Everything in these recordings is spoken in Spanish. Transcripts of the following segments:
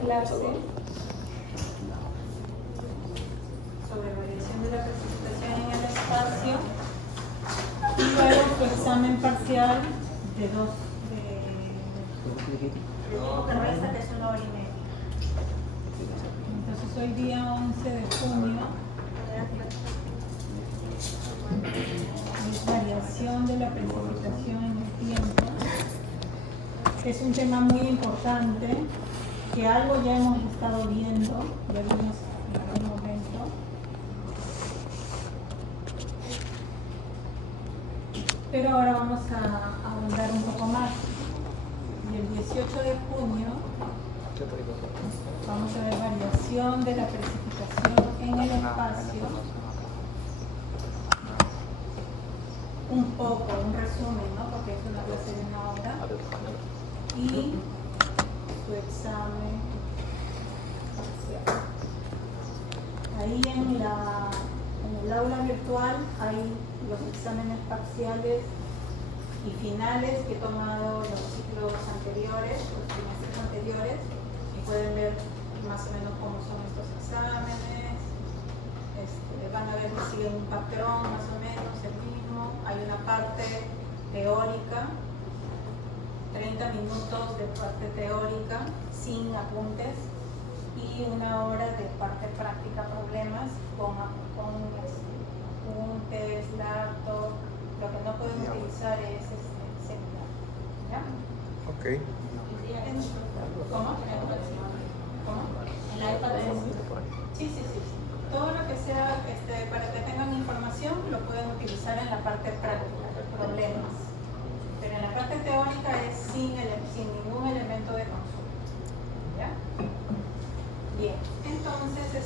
clase sobre variación de la precipitación en el espacio y luego su examen parcial de lo que resta, que es 1 hora y media. Entonces hoy día 11 de junio es variación de la precipitación en el tiempo. Es un tema muy importante que algo ya hemos estado viendo, ya vimos en algún momento. Pero ahora vamos a ahondar un poco más. Y el 18 de junio vamos a ver variación de la precipitación en el espacio. Un poco, un resumen, ¿no? Porque es una clase de 1 hora. Y su examen parcial. Ahí en el aula virtual hay los exámenes parciales y finales que he tomado los ciclos anteriores, los trimestres anteriores, y pueden ver más o menos cómo son estos exámenes. Van a ver que siguen un patrón más o menos el mismo. Hay una parte teórica, 30 minutos de parte teórica sin apuntes y 1 hora de parte práctica, problemas con apuntes, laptop. Lo que no pueden utilizar es celular. ¿Ya? Ok. ¿Cómo? ¿Cómo? ¿El iPad? Sí. Todo lo que sea para que tengan información lo pueden utilizar en la parte práctica, problemas. Pero en la parte teórica es sin ningún elemento de consulta. ¿Ya? Bien, entonces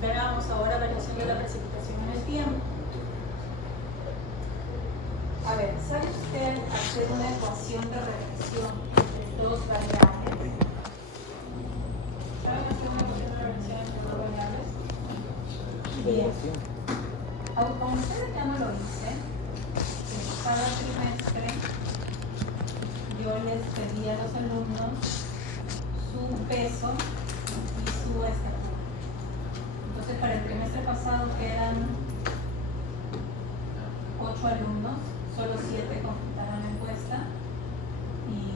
veamos ahora variación de la precipitación en el tiempo. A ver, ¿sabe usted hacer una ecuación de regresión entre 2 variables? ¿Saben hacer una ecuación de regresión entre 2 variables? Bien. Aunque ustedes ya no lo hice, cada trimestre yo les pedí a los alumnos su peso y su estatura. Entonces, para el trimestre pasado quedan 8 alumnos, solo 7 completaron la encuesta y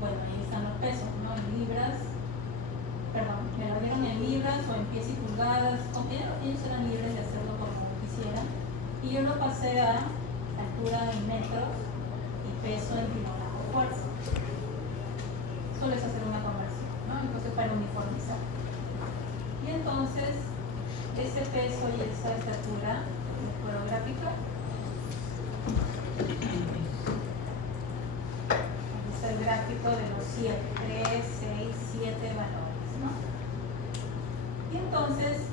bueno, ahí están los pesos, ¿no? En libras, perdón, me lo dieron en libras o en pies y pulgadas, aunque ellos eran libres de hacerlo como quisieran, y yo lo pasé a altura en metros y peso en kilogramos de fuerza. Solo es hacer una conversión, ¿no? Entonces, para uniformizar. Y entonces, ese peso y esa estatura ¿los puedo graficar? Es el gráfico de los 7, 3, 6, 7 valores, ¿no? Y entonces,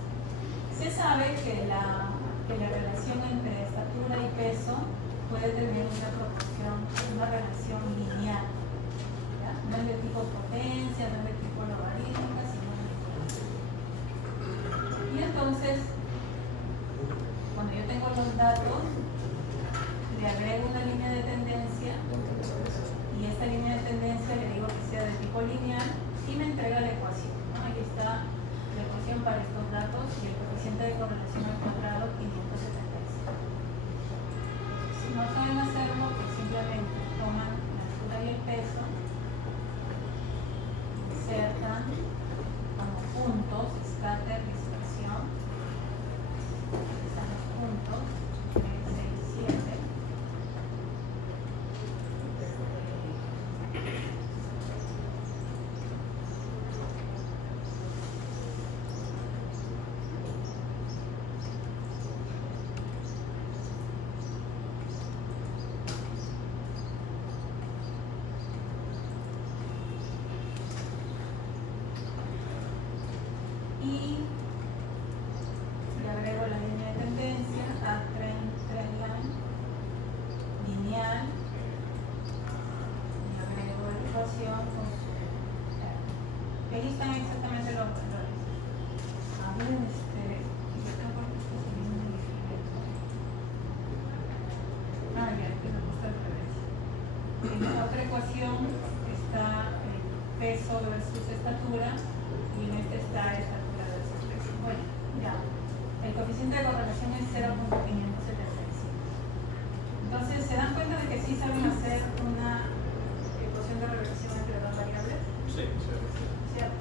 se sabe que la relación entre estatura y peso puede tener una proporción, una relación lineal. ¿Ya? No es de tipo potencia, no es de tipo logarítmica, sino de tipo. Y entonces, cuando yo tengo los datos, le agrego una línea de tendencia y esta línea de tendencia le digo que sea de tipo lineal y me entrega la ecuación, ¿no? Aquí está la ecuación para estos datos y el coeficiente de correlación al cuadrado 576. Si no saben hacerlo, pues simplemente toman la altura y el peso, insertan como puntos, scatter, dispersión. Están los puntos 3, 6, 7. Y le agrego la línea de tendencia a trend line lineal y agrego la ecuación con su. Ahí están exactamente los valores. A ver, yo tengo que estar siguiendo el diferente. Ya, que me gusta al revés. En la otra ecuación está el peso versus estatura y en esta está estatura versus peso. Bueno, ya. El coeficiente de correlación es 0.575. Entonces, ¿se dan cuenta de que sí saben hacer una ecuación de regresión entre dos variables? Sí, sí. ¿Cierto?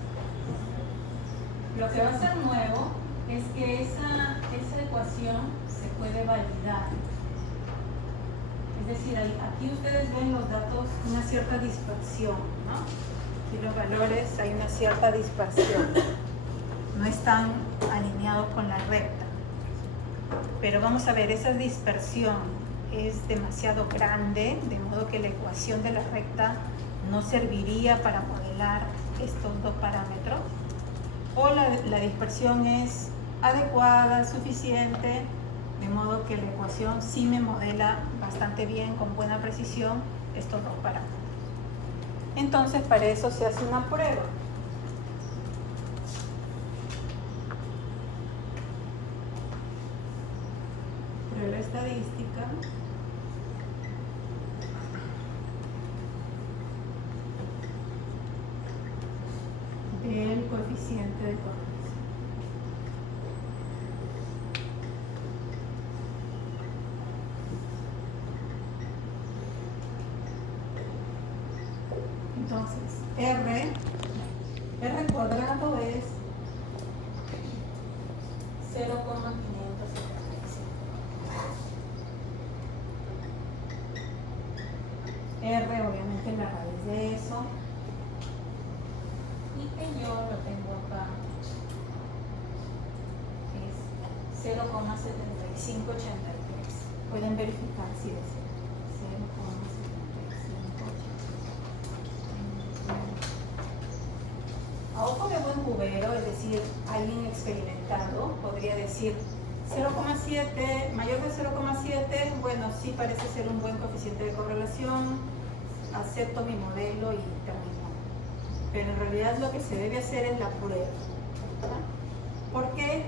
Lo que va a ser nuevo es que esa ecuación se puede validar. Es decir, aquí ustedes ven los datos, una cierta dispersión, ¿no? Aquí los valores hay una cierta dispersión. No están alineados con la recta. Pero vamos a ver, esa dispersión es demasiado grande, de modo que la ecuación de la recta no serviría para modelar estos dos parámetros. O la dispersión es adecuada, suficiente, de modo que la ecuación sí me modela bastante bien, con buena precisión, estos dos parámetros. Entonces, para eso se hace una prueba. Prueba estadística. Del coeficiente de correlación. Entonces, R cuadrado es 0,575. R obviamente la raíz de eso. Y que yo lo tengo acá es 0,7583. Pueden verificar si desean. 0,7583. A ojo de buen cubero, es decir, alguien experimentado podría decir 0,7, mayor de 0,7, bueno, sí parece ser un buen coeficiente de correlación, acepto mi modelo y termino. Pero en realidad lo que se debe hacer es la prueba. Porque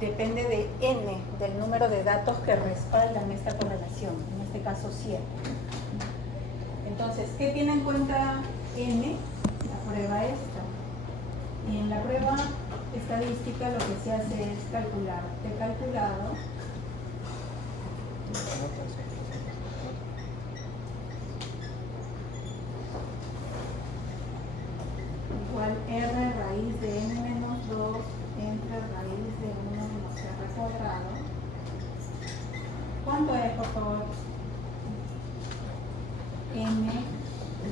depende de n, del número de datos que respaldan esta correlación, en este caso 7. Entonces, ¿qué tiene en cuenta n? La prueba esta. Y en la prueba estadística lo que se hace es calcular t calculado igual r raíz de n menos 2 entre raíz de 1 menos r cuadrado. ¿Cuánto es, por favor? N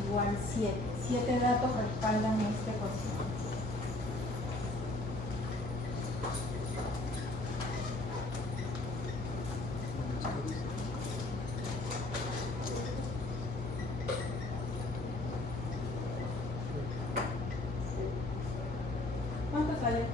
igual 7. 7 datos respaldan esta ecuación. ¿Cuánto sale?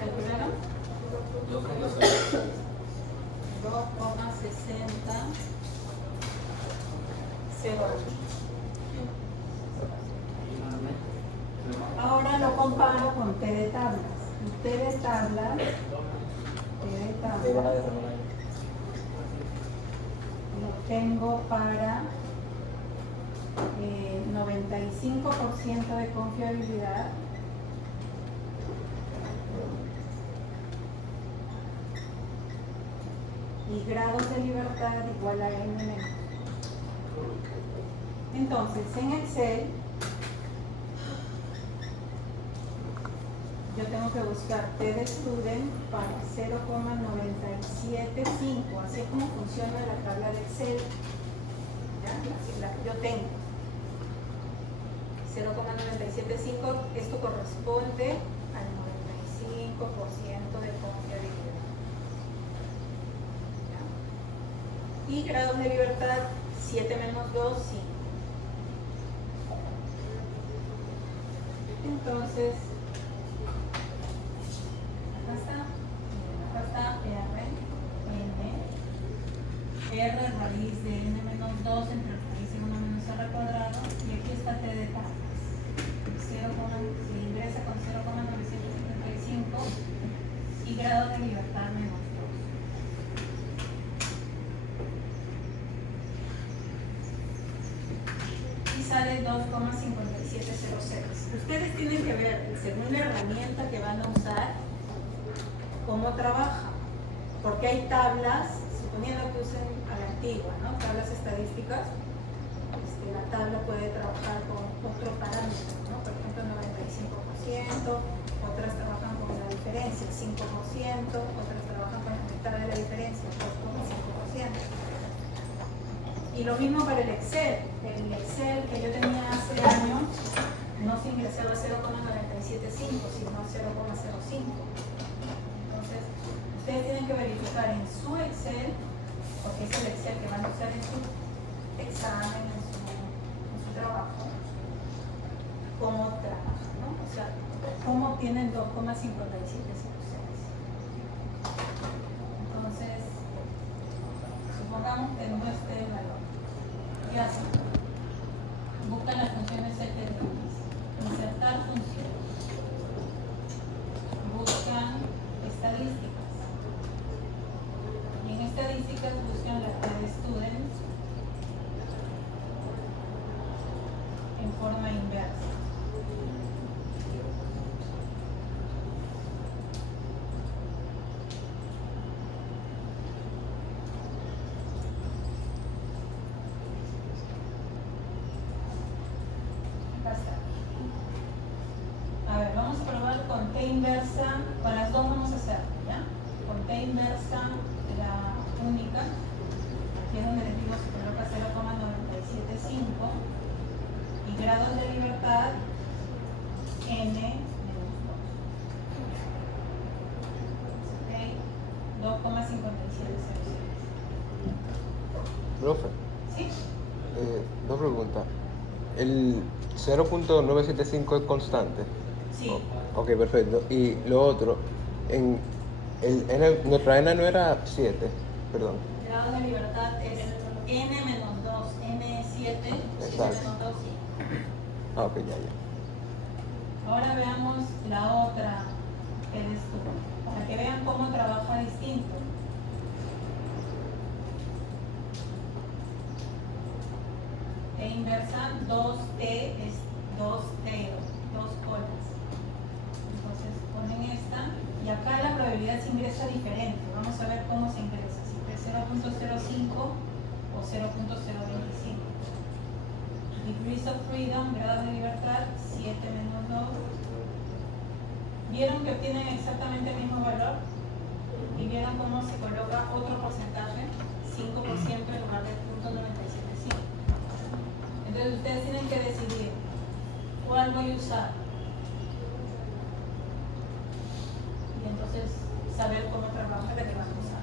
¿Calcularon? 2,6008. Ahora lo comparo con T de tablas. Y T de tablas lo tengo para 95% de confiabilidad. Y grados de libertad igual a n menos. Entonces, en Excel yo tengo que buscar T de student para 0,975, así es como funciona la tabla de Excel, ¿ya? La que yo tengo. 0,975, esto corresponde al 95% de confiabilidad. ¿Ya? Y grados de libertad, 7 menos 2, 5. Entonces, acá está R raíz de n menos 2 entre sale 2,5706. Ustedes tienen que ver, según la herramienta que van a usar, cómo trabaja. Porque hay tablas, suponiendo que usen a la antigua, ¿no? Tablas estadísticas. La tabla puede trabajar con otro parámetro, ¿no? Por ejemplo, 95%, otras trabajan con la diferencia, 5%, otras trabajan con la mitad de la diferencia, 2,5%. Y lo mismo para el Excel. El Excel que yo tenía hace años no se ingresaba 0,975, sino 0,05. Entonces, ustedes tienen que verificar en su Excel, porque es el Excel que van a usar en su examen, en su trabajo, cómo trabaja, ¿no? O sea, cómo obtienen 2,5706. Entonces, supongamos que no esté el valor. ¿Qué hacen? Buscan las funciones exteriores. Insertar función. Buscan estadísticas. Y en estadísticas buscan la de students en forma inversa. A ver, vamos a probar con T inversa, con las dos vamos a hacerlo, ¿ya? Con T inversa, la única, tiene un directivo, se coloca 0,975 y grados de libertad n menos 2. ¿Ok? 2,5706. Profe, ¿Sí? dos preguntas. ¿El 0.975 es constante? Sí. Ok, perfecto. Y lo otro, en nuestra n no era 7, perdón. Grado de libertad es n menos 2, n 7, Exacto. menos 2, sí. Ah, ok, ya. Ahora veamos la otra que eres tú, para que vean cómo trabaja distinto. T inversa, 2T es 2 dedos, 2 colas. Entonces ponen esta y acá la probabilidad se ingresa diferente. Vamos a ver cómo se ingresa, si es 0.05 o 0.025. Degrees of freedom, grado de libertad, 7 menos 2. ¿Vieron que obtienen exactamente el mismo valor? ¿Y vieron cómo se coloca otro porcentaje? 5% en lugar del 0.975. Entonces ustedes tienen que decidir cuál voy a usar. Y entonces saber cómo trabaja la que van a usar.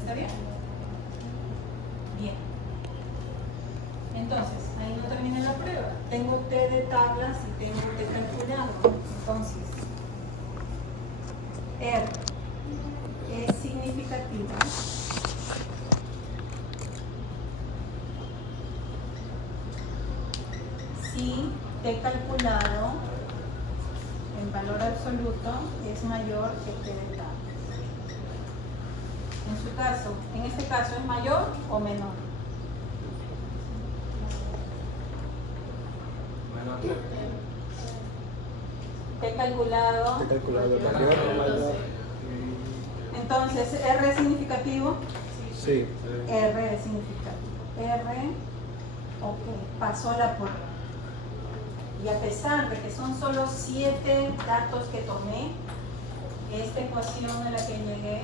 ¿Está bien? Bien. Entonces, ahí no termina la prueba. Tengo T de tablas y tengo T calculado. Entonces, R es significativa si T calculado en valor absoluto es mayor que T de tablas. En su caso, en este caso, ¿es mayor o menor? T calculado. He calculado mayor o mayor. Entonces, R es significativo. Sí. R es significativo. R, ok, pasó la prueba. Y a pesar de que son solo 7 datos que tomé, esta ecuación a la que llegué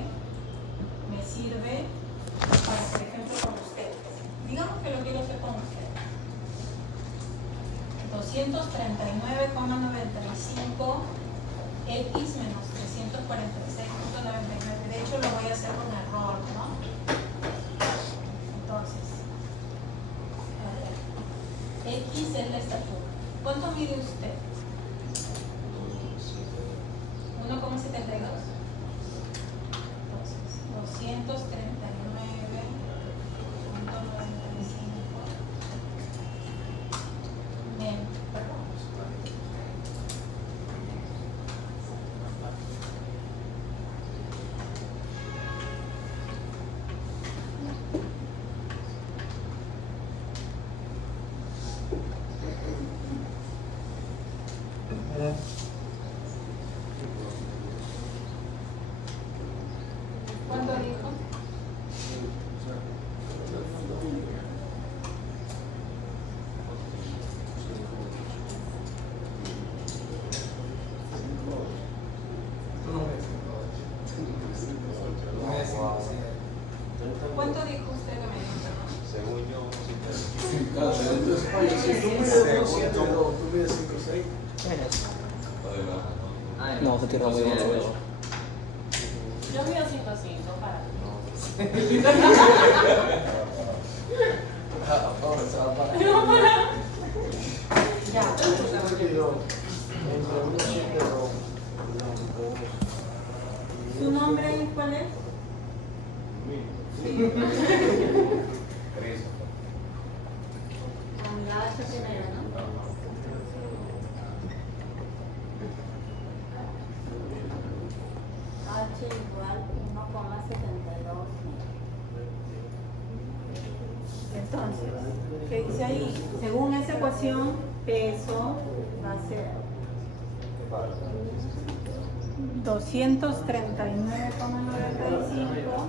me sirve para, por ejemplo, con ustedes. Digamos que lo quiero hacer con ustedes. 239,95 x menos 346,99. De hecho, lo voy a hacer con error, ¿no? Entonces, a ver, x es la estatura. ¿Cuánto mide usted? 1,72. Entonces, 239,95. Bien, perdón. Oye, si tú mides 2.7, tú mides 5'6". No, se tira muy bien. Yo mido 5'5", para. Ahora se va a parar. Ya. ¿Su nombre cuál es? Con la H primero, ¿no? H igual 1,72. Entonces, ¿qué dice ahí? Según esa ecuación, peso va a ser 239,95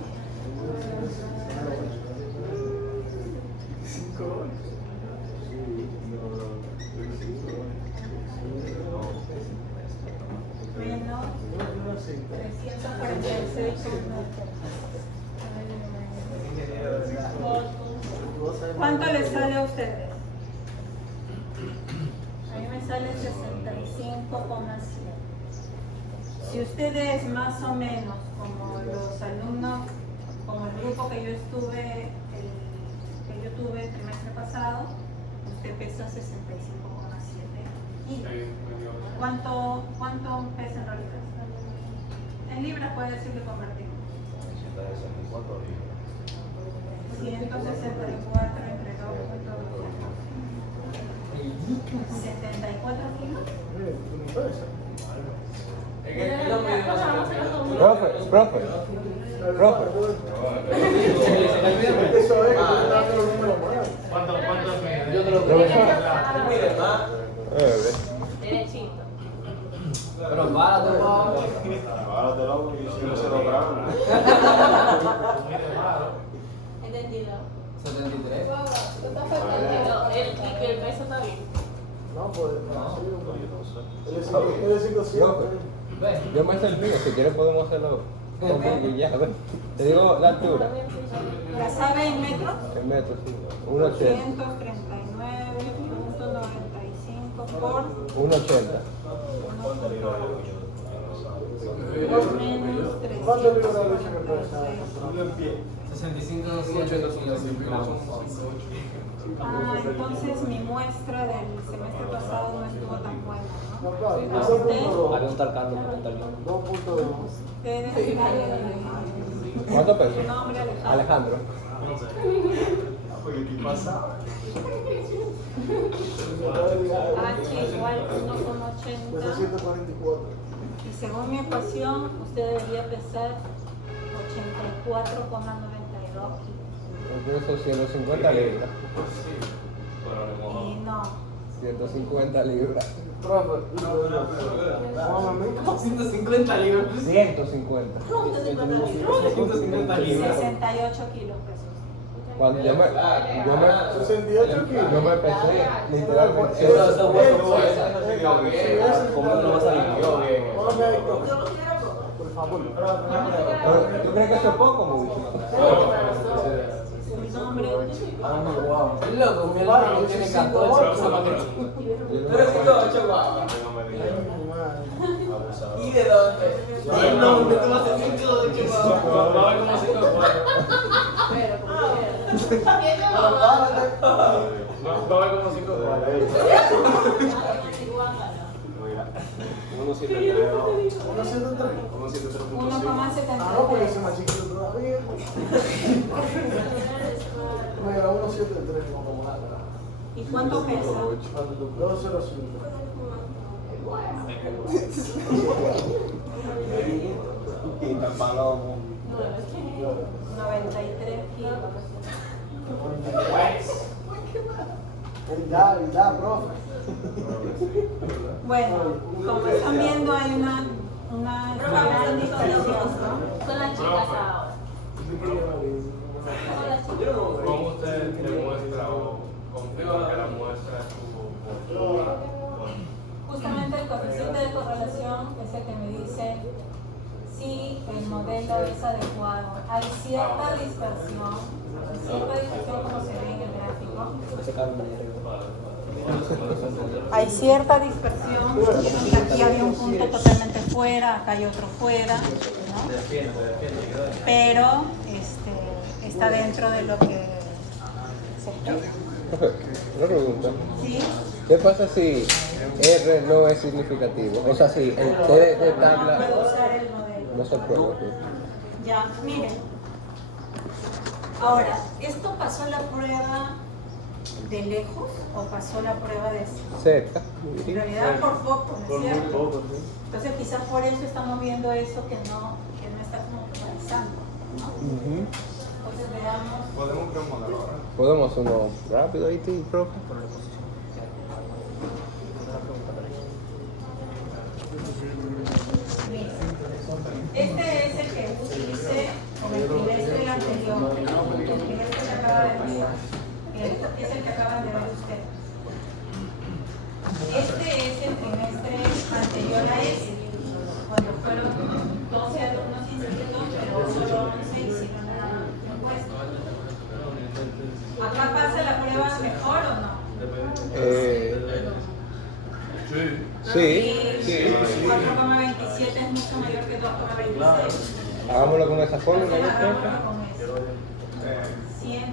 menos 346,9. ¿Cuánto les sale a ustedes? A mí me sale 65,7. Si ustedes más o menos, como los alumnos, como el grupo que yo tuve el trimestre pasado, usted pesa 65,7. ¿Y cuánto pesa en realidad? En libras puede decir que convertimos. 164 entre 2.2. 74 kilos. Profe. Eso es, dame los números más. ¿Cuánto mide? Yo te lo Profesora. Derechito. Pero párate, papá. Párate loco y si no se lograron. ¿Entendido? 73. El peso está bien. No, pues, No. él es 5'7". Ven. Yo me sé el mío, si quieres podemos hacerlo conmigo y ya. Ven. Te digo la altura. ¿La sabe en metros? En metros, sí. 1,80. 239,95 por 1,80. menos ¿Cuánto libras de leche que pesa? 65,7 entonces mi muestra del semestre pasado no estuvo tan buena, No, ¿no? claro, Usted- 2.2. Había un talcando, un talcando. 2.2. Ustedes, ¿Cuánto su peso? nombre Alejandro. Alejandro. Oye, ¿qué pasa? H igual Pesa 1,80 144. y según mi ecuación usted debería pesar 84,92 kilos. Yo peso 150 libras. Y no, 150 libras. Profe, Juan, 150 libras. 150. 150 libras. 68 kilos pesos. Cuando yo me 68 kilos. yo me pesé literalmente. Eso ¿cómo no va a salir? Póngame ahí, profe. Por favor. ¿Tú crees que eso es poco, mucho? Mi nombre Loco, mi hermano tiene 14. Pero 5'8", guau. ¿Y de dónde? ¿Y dónde tú vas a 5'8", guau? Vamos a ver cómo se toca. Vamos a ver cómo se toca. 1.73. 1,73. Ah, no, porque es más chiquito todavía. Mira, 1.73 como nada. ¿Y cuánto pesa? 2.05. Y tan palomo. 93 kilos. Ya, profe. Bueno, como están viendo hay una gran dispersión, ¿no? Con las chicas ahora. ¿Cómo usted demuestra o comprueba que la muestra estuvo por? Justamente el coeficiente de correlación es el que me dice si el modelo es adecuado. Hay cierta dispersión como se ve en el gráfico, ese cambio de Hay cierta dispersión, vieron que aquí había un punto totalmente fuera, acá hay otro fuera, ¿no? Pero está dentro de lo que se espera. Profe, una pregunta. ¿Sí? ¿Qué pasa si R no es significativo? O sea, si el T de No puedo tabla usar el modelo. no se prueba. Ya, miren. Ahora, ¿esto pasó la prueba de lejos o pasó la prueba de Cerca. en realidad por poco, ¿no Por es muy cierto? poco, sí. Entonces quizás por eso estamos viendo eso que no está como focalizando, ¿no? Ujú. Entonces veamos. Podemos crear un modelo ahora. Podemos uno rápido ahí, tío, profe. Mira, este es el que utilicé como el trimestre anterior, el trimestre que acaba de ver, es el que acaban de ver ustedes. Este es el trimestre anterior a ese, cuando fueron 12 alumnos inscritos, pero solo 11 hicieron la encuesta. ¿Acá pasa la prueba mejor o no? Sí, sí. 4,27 es mucho mayor que 2,26. Hagámoslo con esa fórmula, ¿no, profe? Hagámoslo con eso. 159.3.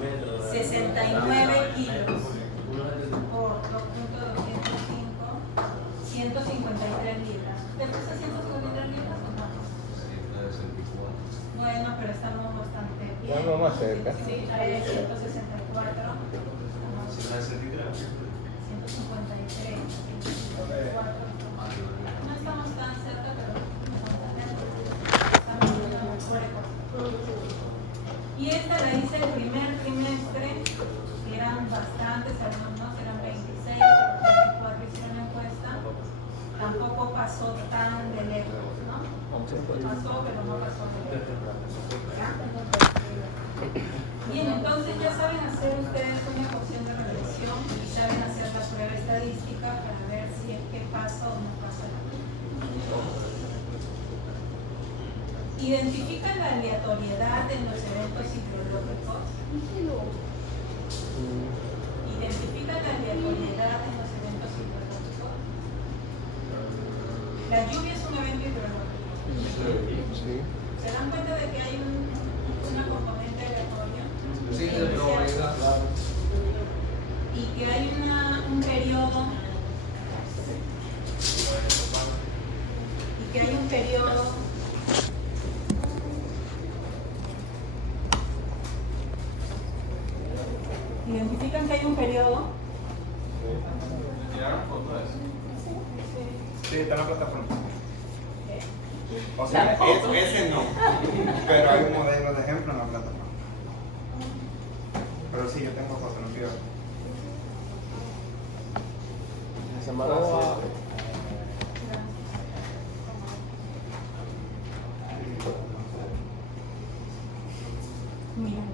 Menos 69 kilos por 2.205, 153 libras. ¿Te gusta 153 libras o no? Bueno, pero estamos bastante bien. Estamos más cerca. Sí, hay 164. 153, 154. No estamos tan cerca, pero estamos en una mejor ecuación. Y esta la hice el primer trimestre, que eran bastantes alumnos, eran 26, 24 hicieron la encuesta. Tampoco pasó tan de lejos, ¿no? Pasó, pero no pasó de lejos. ¿Ya? Bien, entonces ya saben hacer ustedes una ecuación de regresión y saben hacer la prueba estadística para ver si es que pasa o no pasa la prueba. Identifican la aleatoriedad en los eventos hidrológicos. Identifican la aleatoriedad en los eventos hidrológicos. La lluvia es un evento hidrológico. Sí. ¿Se dan cuenta de que hay una componente aleatoria? Sí, de probabilidad. Y que hay un periodo. Y que hay un periodo. Identifican que hay un periodo. ¿Tiraron foto de eso? Sí, está en la plataforma. Ok. O sea, ese no. Pero hay un modelo de ejemplo en la plataforma. Pero sí, yo tengo fotos, no quiero. Esa mano Miren,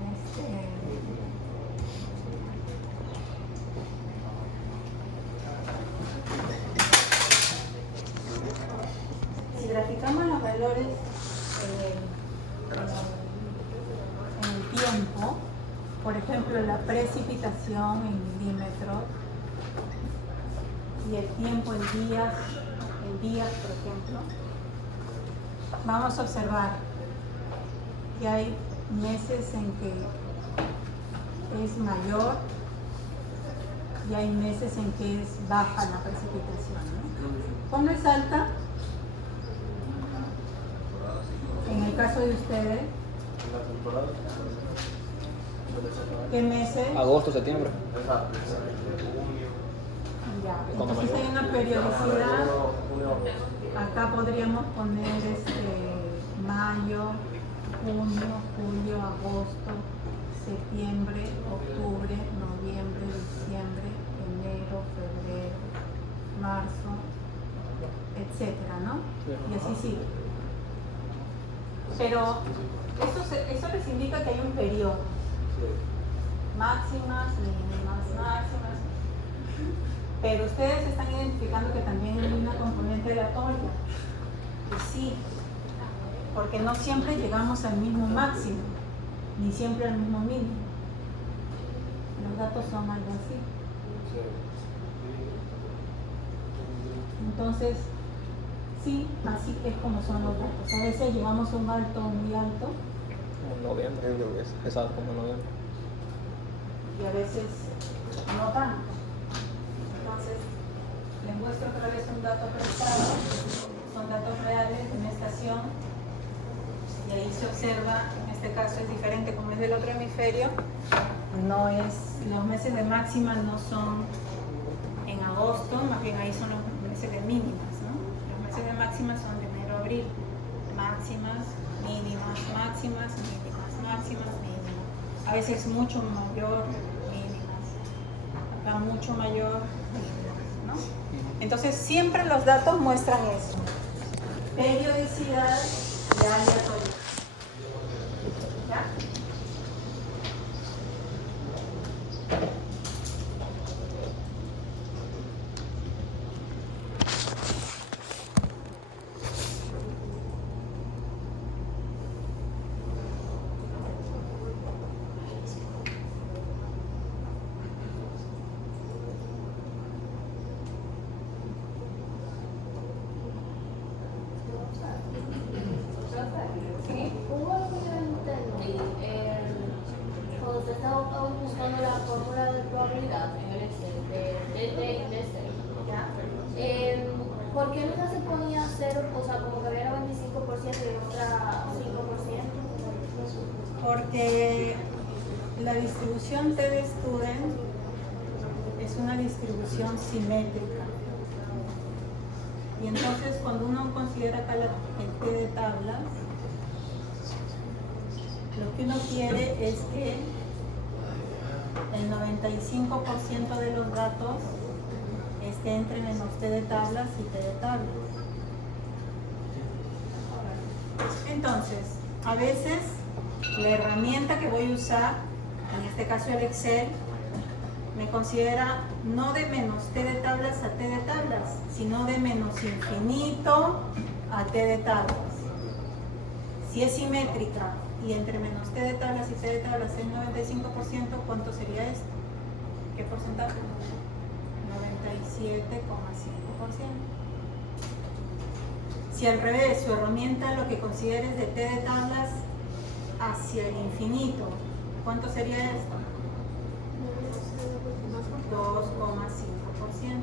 si graficamos los valores en el tiempo, por ejemplo, la precipitación en milímetros y el tiempo en días, por ejemplo, vamos a observar que hay meses en que es mayor y hay meses en que es baja la precipitación, ¿no? ¿Cuándo es alta? En el caso de ustedes, ¿qué meses? agosto, septiembre. Ya, entonces hay una periodicidad. Acá podríamos poner mayo, junio, julio, agosto, septiembre, octubre, noviembre, diciembre, enero, febrero, marzo, etcétera, ¿no? Y así sigue. Pero eso les indica que hay un periodo. Máximas, mínimas, máximas. Pero ustedes están identificando que también hay una componente aleatoria. Pues sí, porque no siempre llegamos al mismo máximo, ni siempre al mismo mínimo. Los datos son algo así. Entonces, sí, así es como son los datos. A veces llevamos un alto muy alto Como en noviembre. Exacto, como en noviembre. y a veces no tanto. Entonces, les muestro otra vez un dato prestado. Son datos reales de una estación y ahí se observa, en este caso es diferente, como es del otro hemisferio, no es, los meses de máxima no son en agosto, más bien ahí son los meses de mínimas, ¿no? Los meses de máxima son de enero a abril, máximas, mínimas, máximas, mínimas, máximas, mínimas. A veces mucho mayor, mínimas, acá mucho mayor, mínimas, ¿no? Entonces siempre los datos muestran eso, periodicidad y aleatoriedad. ¿Ya? Hubo algo que no entendí. Cuando usted estaba buscando la fórmula de probabilidad en el Excel de C, ¿ya? ¿Por qué no se ponía cero? O sea, como que había 25% y otra 5%. Porque la distribución T de Student es una distribución simétrica. Y entonces cuando uno considera acá el T de tablas, lo que uno quiere es que el 95% de los datos esté entre menos T de tablas y T de tablas. Entonces, a veces la herramienta que voy a usar, en este caso el Excel, me considera no de menos T de tablas a T de tablas, sino de menos infinito a T de tablas. Si es simétrica y entre menos T de tablas y T de tablas es 95%, ¿cuánto sería esto? ¿Qué porcentaje? 97,5%. Si al revés, su herramienta lo que consideres de T de tablas hacia el infinito, ¿cuánto sería esto? 2,5%.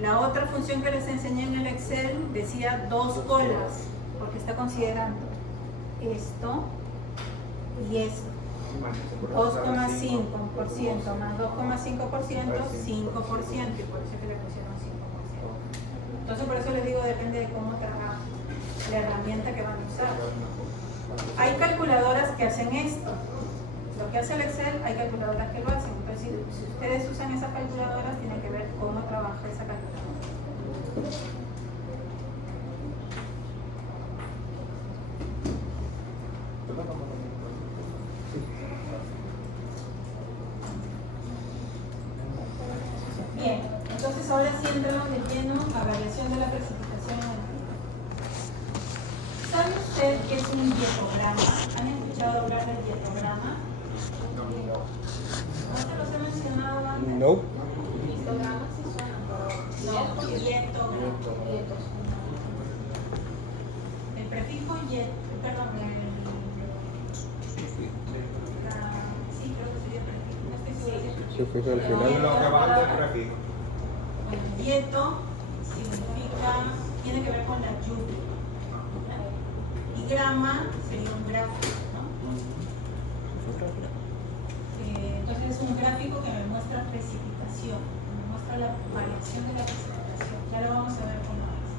La otra función que les enseñé en el Excel decía 2 colas, porque está considerando esto y esto. 2,5% más 2,5%, 5%, y por eso que le pusieron 5%. Entonces por eso les digo, depende de cómo trabaja la herramienta que van a usar. Hay calculadoras que hacen esto. Lo que hace el Excel, hay calculadoras que lo hacen. Entonces si ustedes usan esas calculadoras, tienen que ver cómo trabaja esa calculadora. Bien, entonces ahora sí entramos de lleno a variación de la precipitación en el tiempo. ¿Sabe usted qué es un dietograma? ¿Han escuchado hablar del dietograma? ¿No se los he mencionado antes? No. Histograma sí suena, pero no, dietograma. El prefijo yet, perdón, sí, creo que sería prefijo, no estoy segura. Sufijo al final. Lo que va del prefijo. Bueno, dieto significa, tiene que ver con la lluvia. Y grama sería un gráfico, ¿no? Entonces es un gráfico que me muestra precipitación, me muestra la variación de la precipitación. Ya lo vamos a ver cómo es.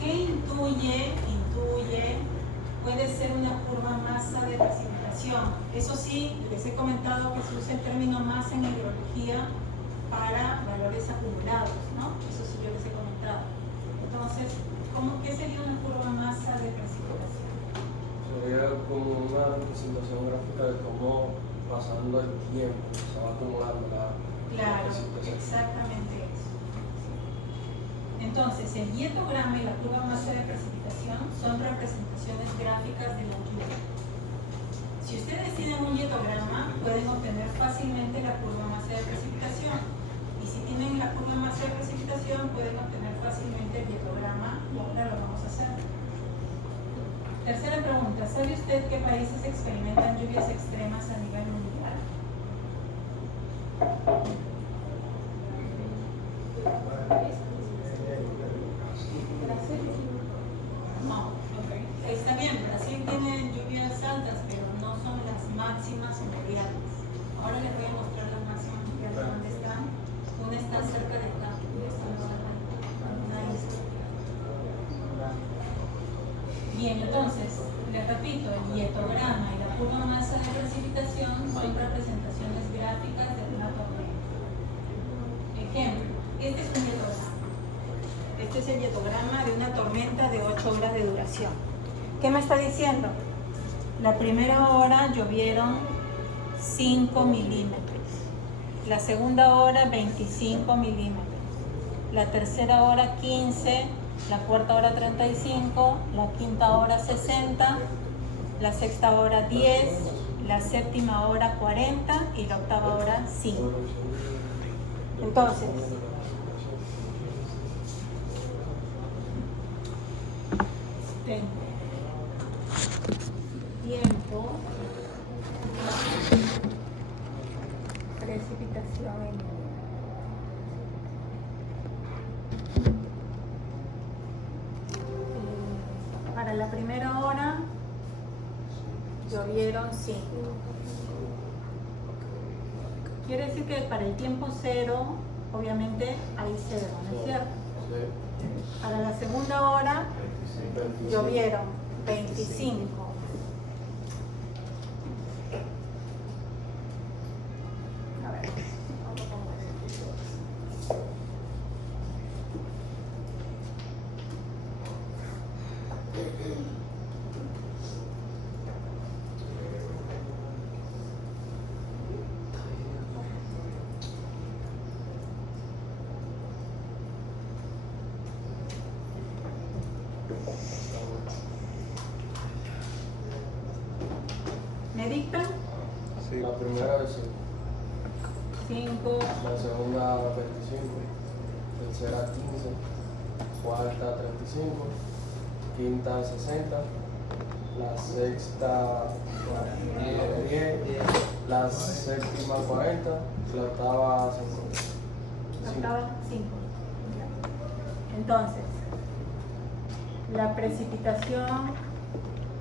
¿Qué intuye? Puede ser una curva masa de precipitación. Eso sí, les he comentado que se usa el término masa en hidrología para valores acumulados, ¿no? Eso sí yo les he comentado. Entonces, ¿qué sería una curva masa de precipitación? sería como una representación gráfica de cómo pasando el tiempo se va acumulando la Claro, precipitación. exactamente eso. Entonces, el dietograma y la curva masa de precipitación son representaciones gráficas de la lluvia. Si ustedes tienen un dietograma, pueden obtener fácilmente la curva masa de precipitación. Y si tienen la curva masa de precipitación, pueden obtener fácilmente el dietograma. Y ahora lo vamos a hacer. Tercera pregunta. ¿Sabe usted qué países experimentan lluvias extremas a nivel mundial? No, ok. Está bien, Brasil tiene lluvias altas, pero no son las máximas o medianas. Ahora les voy a mostrar las máximas medianas dónde están. Una está cerca de acá, una isla. Bien, entonces, les repito, el dietograma y la curva masa de precipitación son representaciones gráficas de una tormenta. Ejemplo, este es un dietograma. Este es el dietograma de una tormenta de 8 horas de duración. ¿Qué me está diciendo? La primera hora llovieron 5 milímetros. La segunda hora 25 milímetros. La tercera hora 15. La cuarta hora 35. La quinta hora 60. La sexta hora 10. La séptima hora 40. Y la octava hora 5. Entonces, tiempo, precipitación en para la primera hora llovieron 5. Quiere decir que para el tiempo cero, obviamente hay 0, ¿no es cierto? Para la segunda hora llovieron 25. A ver, vamos a poner. ¿Me dictan? Sí. La primera es 5, la segunda 25, tercera 15, cuarta 35, quinta 60, la sexta 10, la séptima 40, la octava 50. octava 5. Entonces, la precipitación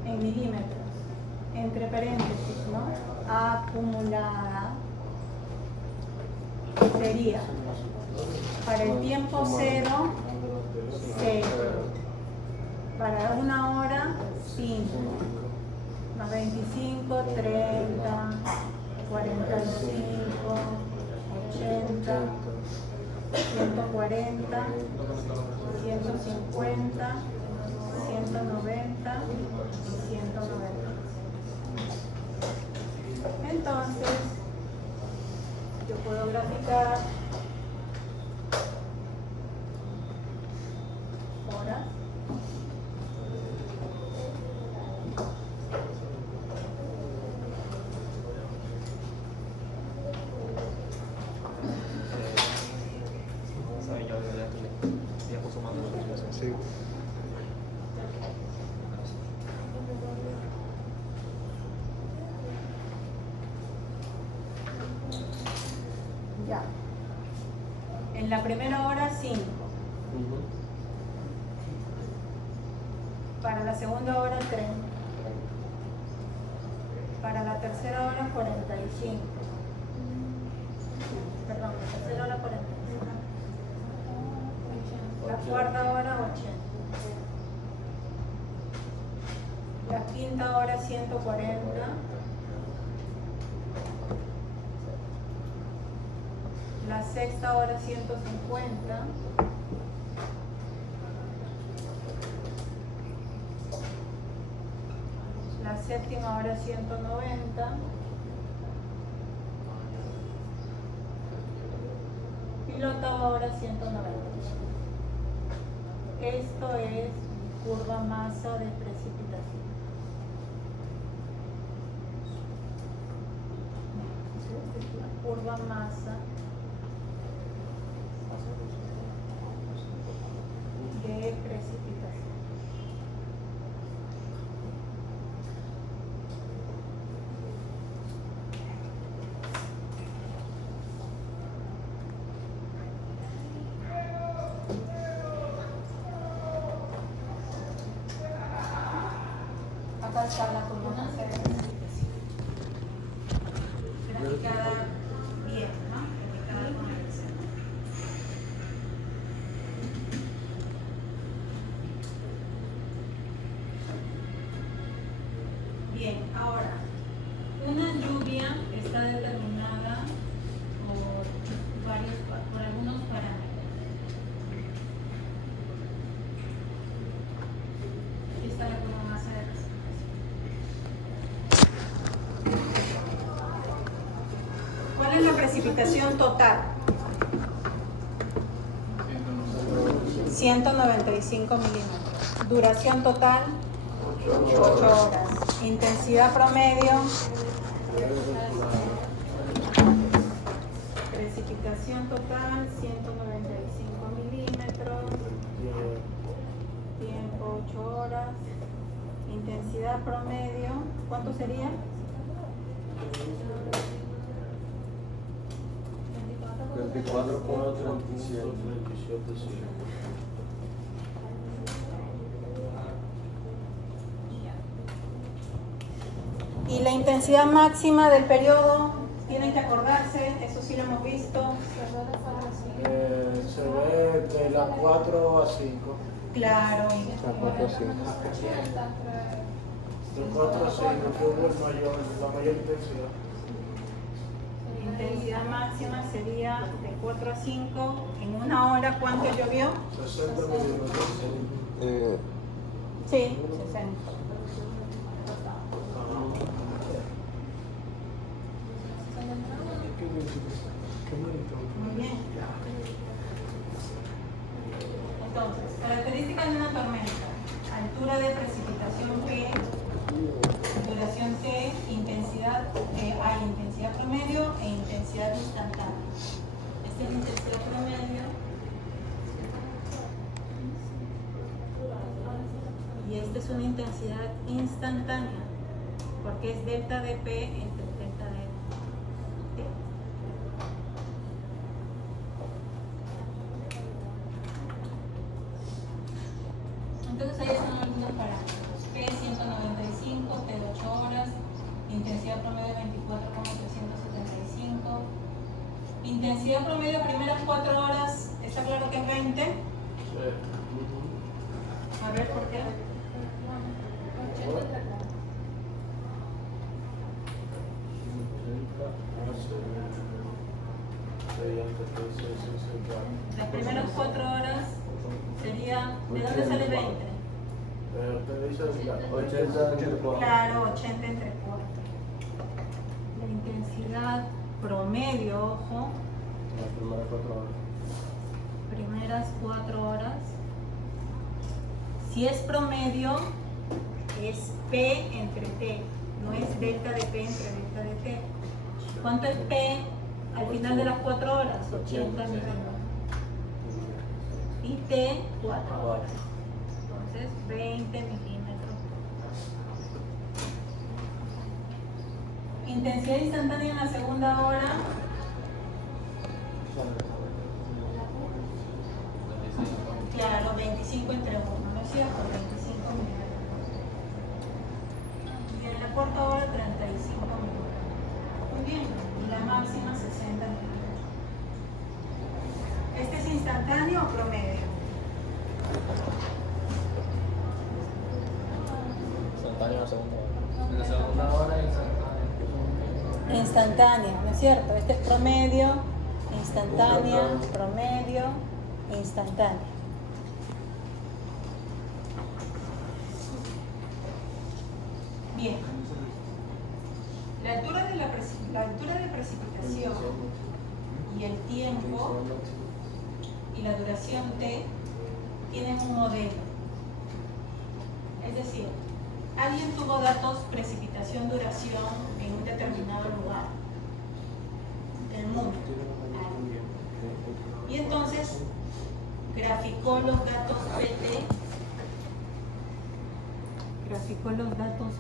en milímetros, entre paréntesis, ¿no? Acumulada, sería para el tiempo cero, 0, para una hora, 5, más 25, 30, 45, 80, 140, 150, 190 y 190. Entonces, yo puedo graficar horas, Sí. ya. En la primera hora 5, para la segunda hora 30, para la tercera hora 45, perdón, la tercera hora 45, la cuarta hora 80, la quinta hora 140, la sexta hora 150, la séptima hora 190. Y la octava hora 190. Esto es curva masa de precipitación. Curva masa de precipitación. Acá está la curva masa de precipitación. Graficada bien, ¿no? Graficada con el centro. Bien, ahora, una lluvia está determinada por algunos parámetros. Aquí está la curva masa de precipitación. ¿Cuál es la precipitación total? 195 milímetros. Duración total, 8 horas. Intensidad promedio, precipitación total, 195 milímetros. Tiempo, 8 horas. Intensidad promedio, ¿cuánto sería? 24,37. Y la intensidad máxima del periodo, tienen que acordarse, eso sí lo hemos visto. Se ve de las 4 a 5. Claro. La 4 a 5. De 4 a 5, que hubo la mayor intensidad. La intensidad máxima sería de 4 a 5. En una hora, ¿cuánto llovió? 60 milímetros. Sí, 60. Muy bien. Entonces, características de una tormenta. Altura de precipitación P, duración T, intensidad, hay intensidad promedio e intensidad instantánea. Esta es la intensidad promedio. Y esta es una intensidad instantánea, porque es delta de P entre delta de T. Entonces ahí están algunos parámetros. P 195, T de 8 horas, intensidad promedio 24,375. Intensidad promedio primeras 4 horas, ¿está claro que es 20? A ver, ¿por qué? Las primeras 4 horas sería, ¿de dónde sale 20? Usted dice 80 entre 4. Claro, 80 entre 4. La intensidad promedio, ojo, Las primeras 4 horas. primeras 4 horas. Si es promedio, es P entre T, no es delta de P entre delta de T. ¿Cuánto es P al final de las 4 horas? 80 milímetros. Y T, 4 horas. Entonces, 20 milímetros. Intensidad instantánea en la segunda hora. Claro, 25 entre 1, ¿no es cierto? 25 milímetros. Y en la cuarta hora, 35 milímetros. Muy bien. Y la máxima, 60 milímetros. ¿Este es instantáneo o promedio? Instantáneo en la segunda hora. En la segunda hora Instantáneo, ¿no es cierto? Este es promedio, instantánea, promedio, instantánea. Bien. La altura de precipitación y el tiempo y la duración T tienen un modelo. Es decir, alguien tuvo datos precipitación, duración en un determinado lugar del mundo. Y entonces graficó los datos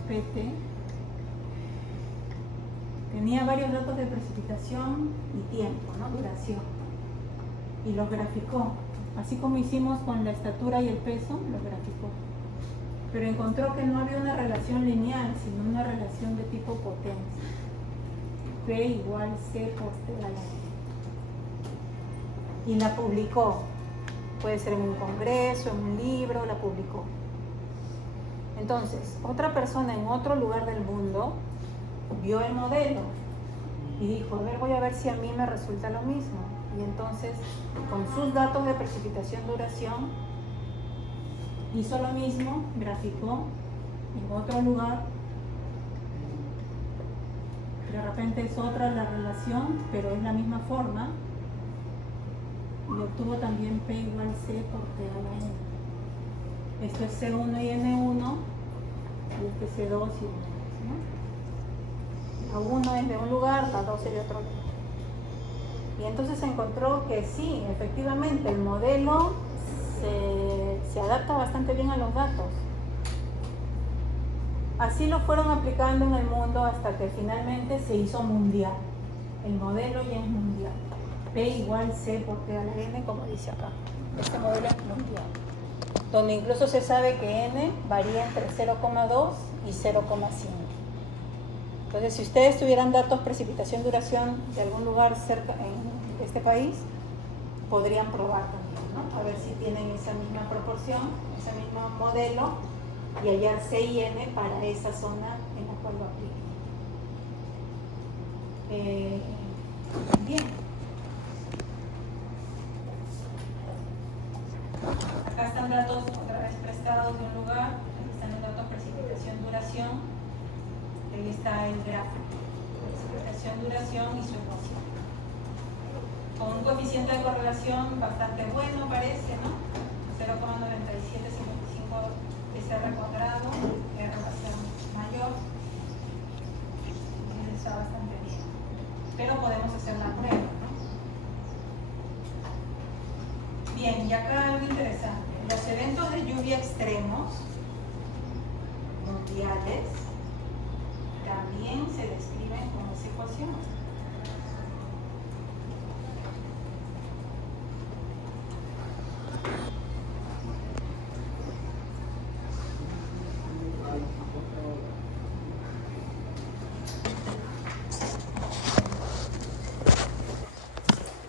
PT. Tenía varios datos de precipitación y tiempo, ¿no? Duración. Y los graficó. Así como hicimos con la estatura y el peso, los graficó. Pero encontró que no había una relación lineal, sino una relación de tipo potencia. P igual C por T a la N. Y la publicó. Puede ser en un congreso, en un libro, la publicó. Entonces, otra persona en otro lugar del mundo vio el modelo y dijo, a ver, voy a ver si a mí me resulta lo mismo. Y entonces, con sus datos de precipitación, duración, hizo lo mismo, graficó en otro lugar. De repente es otra la relación, pero es la misma forma. Y obtuvo también P igual C por T a la N. Esto es C1 y N1, y este es C2 y N2, ¿no? La 1 es de un lugar, la 2 es de otro lugar. Y entonces se encontró que sí, efectivamente, el modelo se adapta bastante bien a los datos. Así lo fueron aplicando en el mundo hasta que finalmente se hizo mundial. El modelo ya es mundial. P igual C por T a la N, como dice acá. Este modelo es mundial. Donde incluso se sabe que N varía entre 0,2 y 0,5. Entonces, si ustedes tuvieran datos precipitación, duración de algún lugar cerca en este país, podrían probar también, ¿no? A ver si tienen esa misma proporción, ese mismo modelo, y hallar C y N para esa zona en la cual lo apliquen. Bien. Acá están datos otra vez prestados de un lugar, aquí están los datos precipitación, duración, y ahí está el gráfico, precipitación, duración y su ecuación. Con un coeficiente de correlación bastante bueno parece, ¿no? 0,9755 SR cuadrado, R relación mayor, y está bastante bien. Pero podemos hacer la prueba, ¿no? Bien, y acá algo interesante. Los eventos de lluvia extremos mundiales también se describen con esa ecuación.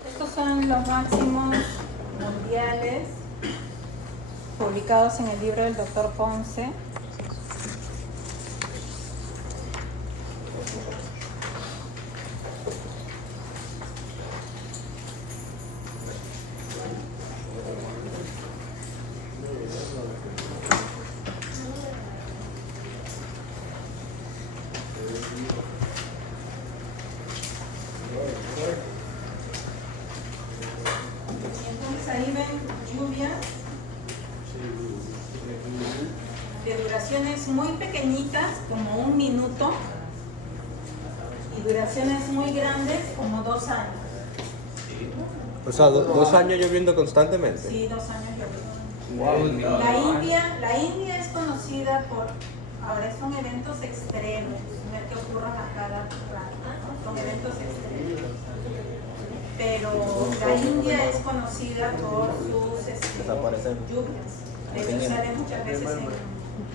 Estos son los máximos mundiales publicados en el libro del Dr. Ponce. Entonces ahí ven lluvias de duraciones muy pequeñitas, como 1 minuto, y duraciones muy grandes, como 2 años. O sea, 2 años lloviendo constantemente. Sí, 2 años lloviendo. La India es conocida por, ahora son eventos extremos, no es que ocurran a cada rato, ¿no? Son eventos extremos. Pero la India es conocida por sus lluvias. De hecho, sale muchas veces en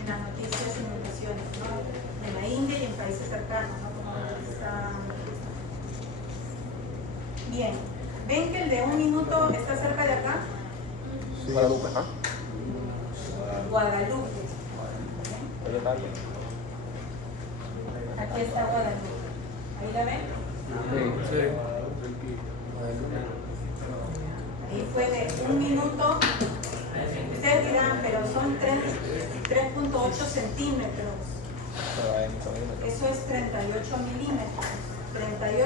las noticias y inundaciones, ¿no? En la India y en países cercanos, ¿no? Como está. Bien, ¿ven que el de 1 minuto está cerca de acá? Sí. Guadalupe, ¿ah? Guadalupe. Aquí está Guadalupe. ¿Ahí la ven? Sí. Ahí fue de 1 minuto. Ustedes dirán, pero son 3.8 centímetros. Eso es 38 milímetros.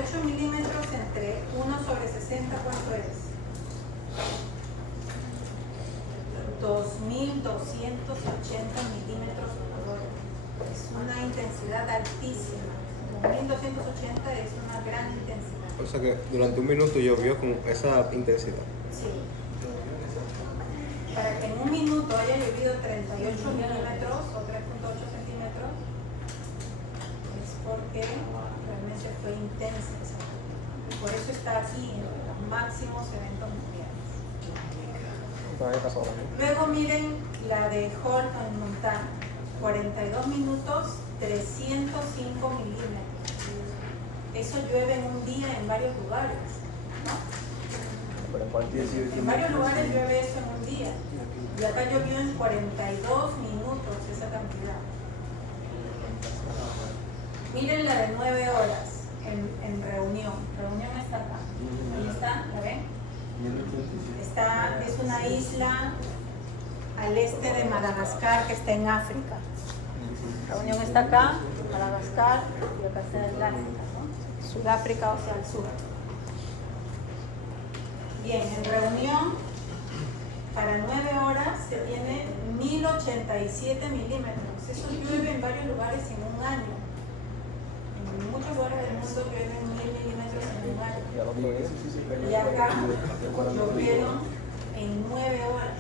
38 milímetros entre 1 sobre 60, ¿cuánto es? 2.280 milímetros por hora. Es una intensidad altísima. 2.280 es una gran intensidad. O sea que durante un minuto llovió con esa intensidad. Sí. Para que en un minuto haya llovido 38 milímetros o 3.8 centímetros, es porque realmente fue intensa esa lluvia. Por eso está aquí en los máximos eventos mundiales. Luego miren la de Holt en Montana, 42 minutos, 305 milímetros. Eso llueve en un día en varios lugares, ¿no? En varios lugares llueve eso en un día. Y acá llovió en 42 minutos esa cantidad. Miren la de 9 horas en Reunión. Reunión está acá. Ahí está, ¿la ven? Es una isla al este de Madagascar que está en África. Reunión está acá, Madagascar, y acá está el África, ¿no? Sudáfrica, o sea, al sur. Bien, en Reunión, para 9 horas se tiene 1087 milímetros. Eso llueve en varios lugares en un año. En muchos lugares del mundo llueven 1000 milímetros en un año. Y acá llovieron en 9 horas.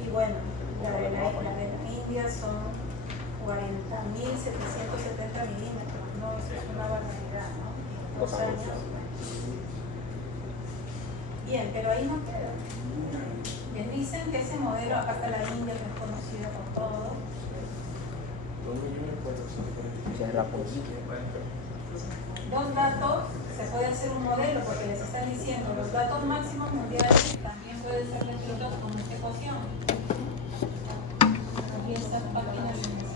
Y bueno, la de la India son 40.770 milímetros. No, eso es una barbaridad, ¿no? 2 años. Bien, pero ahí no queda. Bien, dicen que ese modelo, aparte de la India, que es conocida por todo, dos datos, se puede hacer un modelo porque les están diciendo los datos máximos mundiales también pueden ser descritos con esta ecuación. Aquí estas páginas iniciales.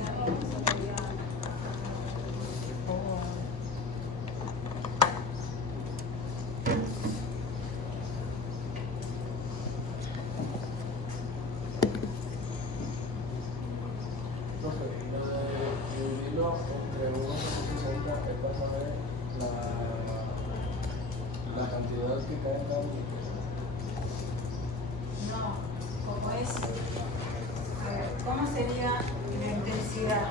La cantidad que cae en cada uno. No, como es, a ver, ¿cómo sería la intensidad?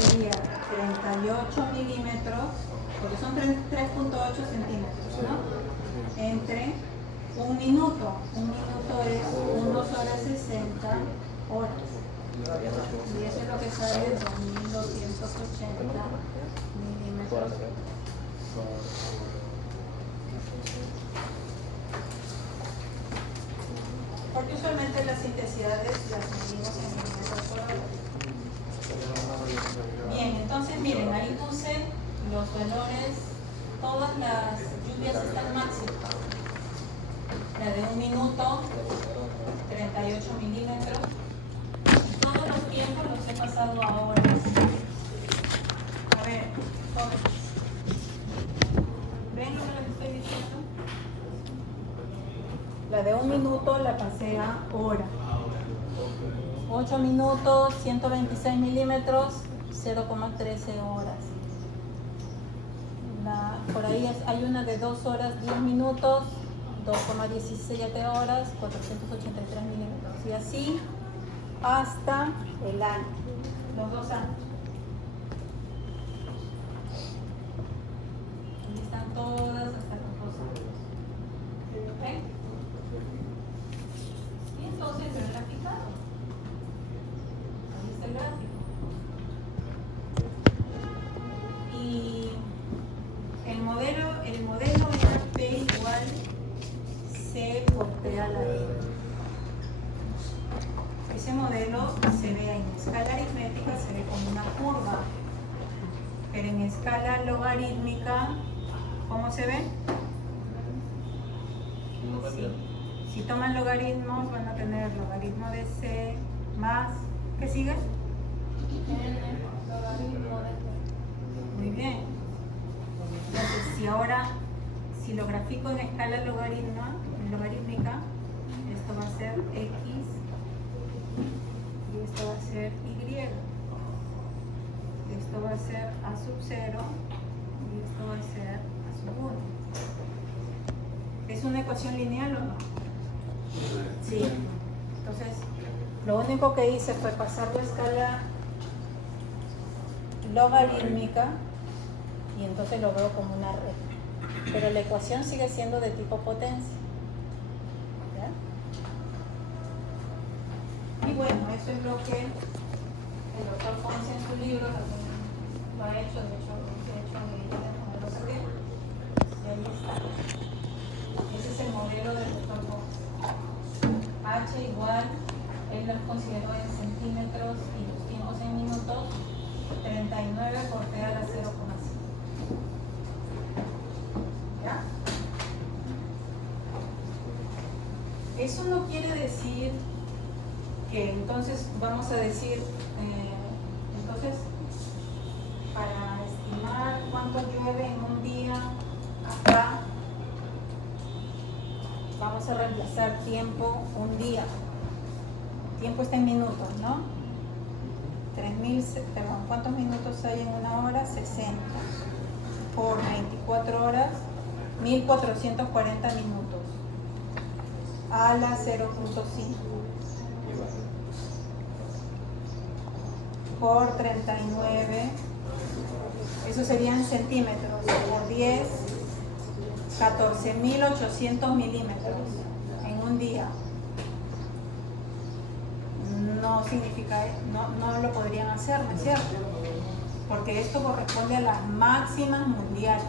Sería 38 milímetros, porque son 3.8 centímetros, ¿no? Entre un minuto. Un minuto es 1 sobre 60 horas. Y eso es lo que sale 2.280 milímetros. Porque usualmente las intensidades las medimos en milímetros por hora. Bien, entonces miren, ahí puse los valores, todas las lluvias están máximas. La de un minuto, 38 milímetros. Todos los tiempos los he pasado a horas. A ver, todos. ¿Ven lo que les estoy diciendo? La de un minuto la pasé a hora. 8 minutos, 126 milímetros, 0,13 horas. Por ahí hay una de 2 horas, 10 minutos, 2,17 horas, 483 milímetros. Y así hasta el año, los 2 años. Aquí están todas hasta los 2 años. ¿Ven? Y entonces el graficado. Ahí está el gráfico. Y el modelo era P igual C por P a la E. Ese modelo se ve en escala aritmética, se ve como una curva, pero en escala logarítmica, ¿cómo se ve? Si toman logaritmos, van a tener logaritmo de C más, ¿qué sigue? Muy bien. Entonces, si lo grafico en escala logarítmica, esto va a ser X y esto va a ser Y. ser A sub 0 y esto va a ser A sub 1. ¿Es una ecuación lineal o no? Sí. Entonces, lo único que hice fue pasar la escala logarítmica y entonces lo veo como una red. Pero la ecuación sigue siendo de tipo potencia. ¿Ya? Y bueno, eso es lo que el doctor Ponce en su libro también lo ha hecho, de hecho mi teléfono lo saqué. Y ahí está. Ese es el modelo del doctor Ponce. H igual, él los consideró en centímetros y los tiempos en minutos, 39 por T a la 0,5. ¿Ya? Eso no quiere decir que entonces vamos a decir, entonces para estimar cuánto llueve en un día acá, vamos a reemplazar tiempo un día. Tiempo está en minutos, ¿no? 3.000, perdón, ¿cuántos minutos hay en una hora? 60. Por 24 horas, 1.440 minutos. A la 0.5. Por 39. Eso serían centímetros. Por 10. 14.800 milímetros en un día. No significa, no lo podrían hacer, ¿no es cierto? Porque esto corresponde a las máximas mundiales,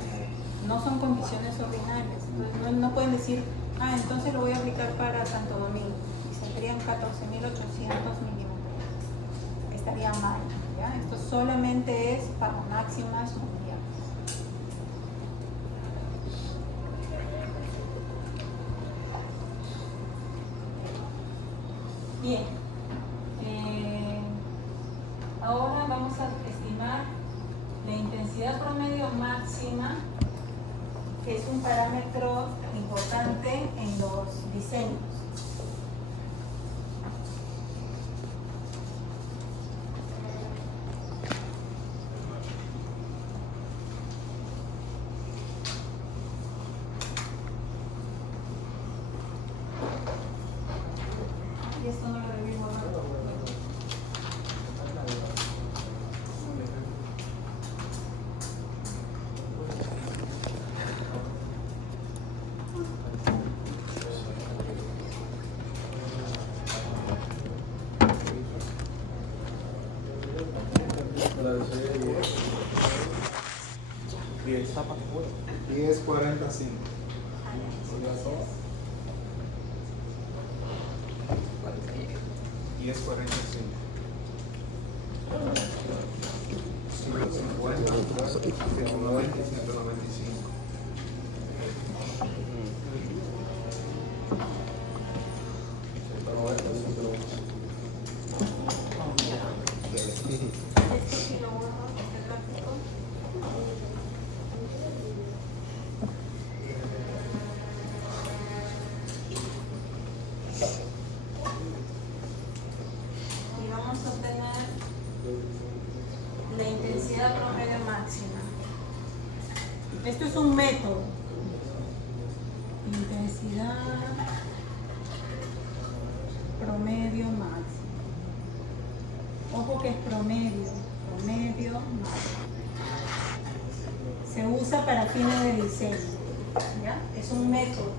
no son condiciones ordinarias. Entonces no pueden decir, entonces lo voy a aplicar para Santo Domingo, y saldrían 14.800 milímetros. Estaría mal, ¿ya? Esto solamente es para máximas mundiales. Bien, ahora vamos a estimar la intensidad promedio máxima, que es un parámetro importante en los diseños. Y esto no lo debí borrar. La de serie 10. 10:45. 10:45. 150, 190 y 195. Esto sí lo borro, este gráfico. Y vamos a obtener la intensidad promedio máxima. Esto es un método. Intensidad promedio máxima. Ojo que es promedio máximo. Se usa para fines de diseño, ¿ya? Es un método.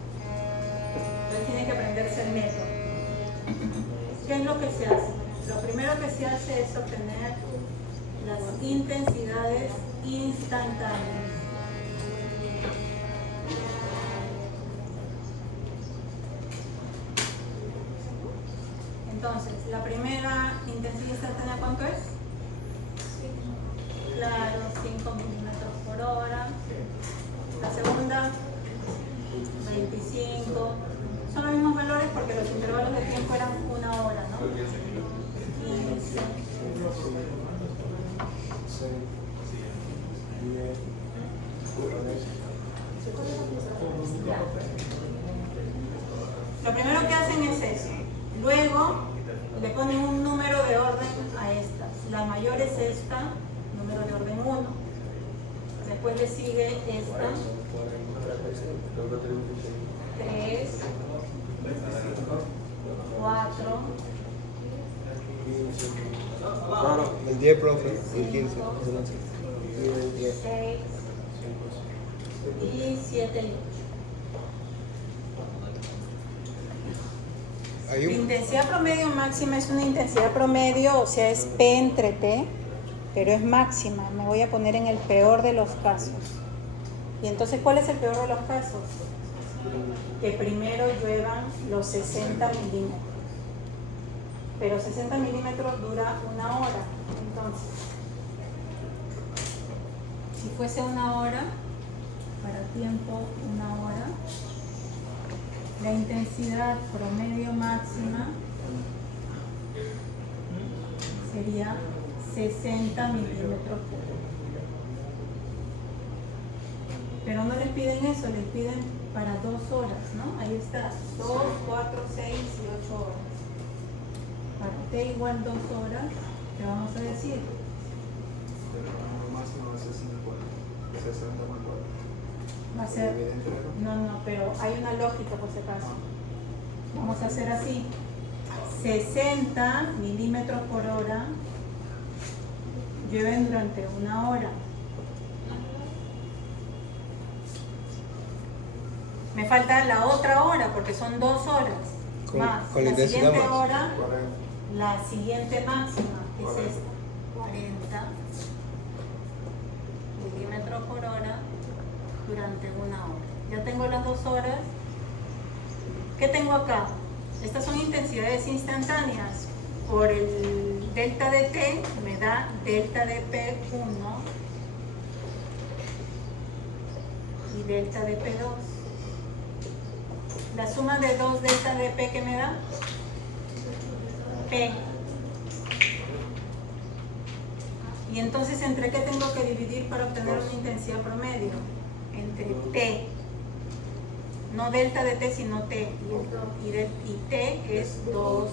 Entonces tiene que aprenderse el método. ¿Qué es lo que se hace? Lo primero que se hace es obtener las intensidades instantáneas. Entonces, la primera intensidad instantánea, ¿cuánto es? Claro, 5 milímetros por hora. La segunda, 25. Son los mismos valores porque los intervalos de tiempo eran una hora, ¿no? 15. 10. Ya. Lo primero que hacen es eso. Luego le ponen un número de orden a estas. La mayor es esta, número de orden Después le sigue esta, 3, 4, No, no, el 10, profe, el 15. 5, 6 y 7 y 8. Hay La un... intensidad promedio máxima es una intensidad promedio, o sea, es P entre T, pero es máxima. Me voy a poner en el peor de los casos. Y entonces, ¿cuál es el peor de los casos? Que primero lluevan los 60 milímetros. Pero 60 milímetros dura una hora. Entonces, si fuese una hora, para tiempo una hora, la intensidad promedio máxima sería 60 milímetros por hora. Pero no les piden eso, les piden para 2 horas, ¿no? Ahí está, 2, 4, 6 y 8 horas. Para T igual 2 horas, ¿qué vamos a decir? máximo es 60 más 4. Va a ser, no, pero hay una lógica por si acaso. Vamos a hacer así, 60 milímetros por hora llueven durante una hora. Me falta la otra hora porque son 2 horas más. Con la La intensidad siguiente máxima. hora, la siguiente máxima, que es esta, 40 milímetros por hora durante una hora. Ya tengo las 2 horas. ¿Qué tengo acá? Estas son intensidades instantáneas. Por el delta de T me da delta de P1 y delta de P2. La suma de 2 delta de P que me da P. Y entonces, ¿entre qué tengo que dividir para obtener una intensidad promedio? Entre T. No delta de T, sino T. Y T es 2 horas.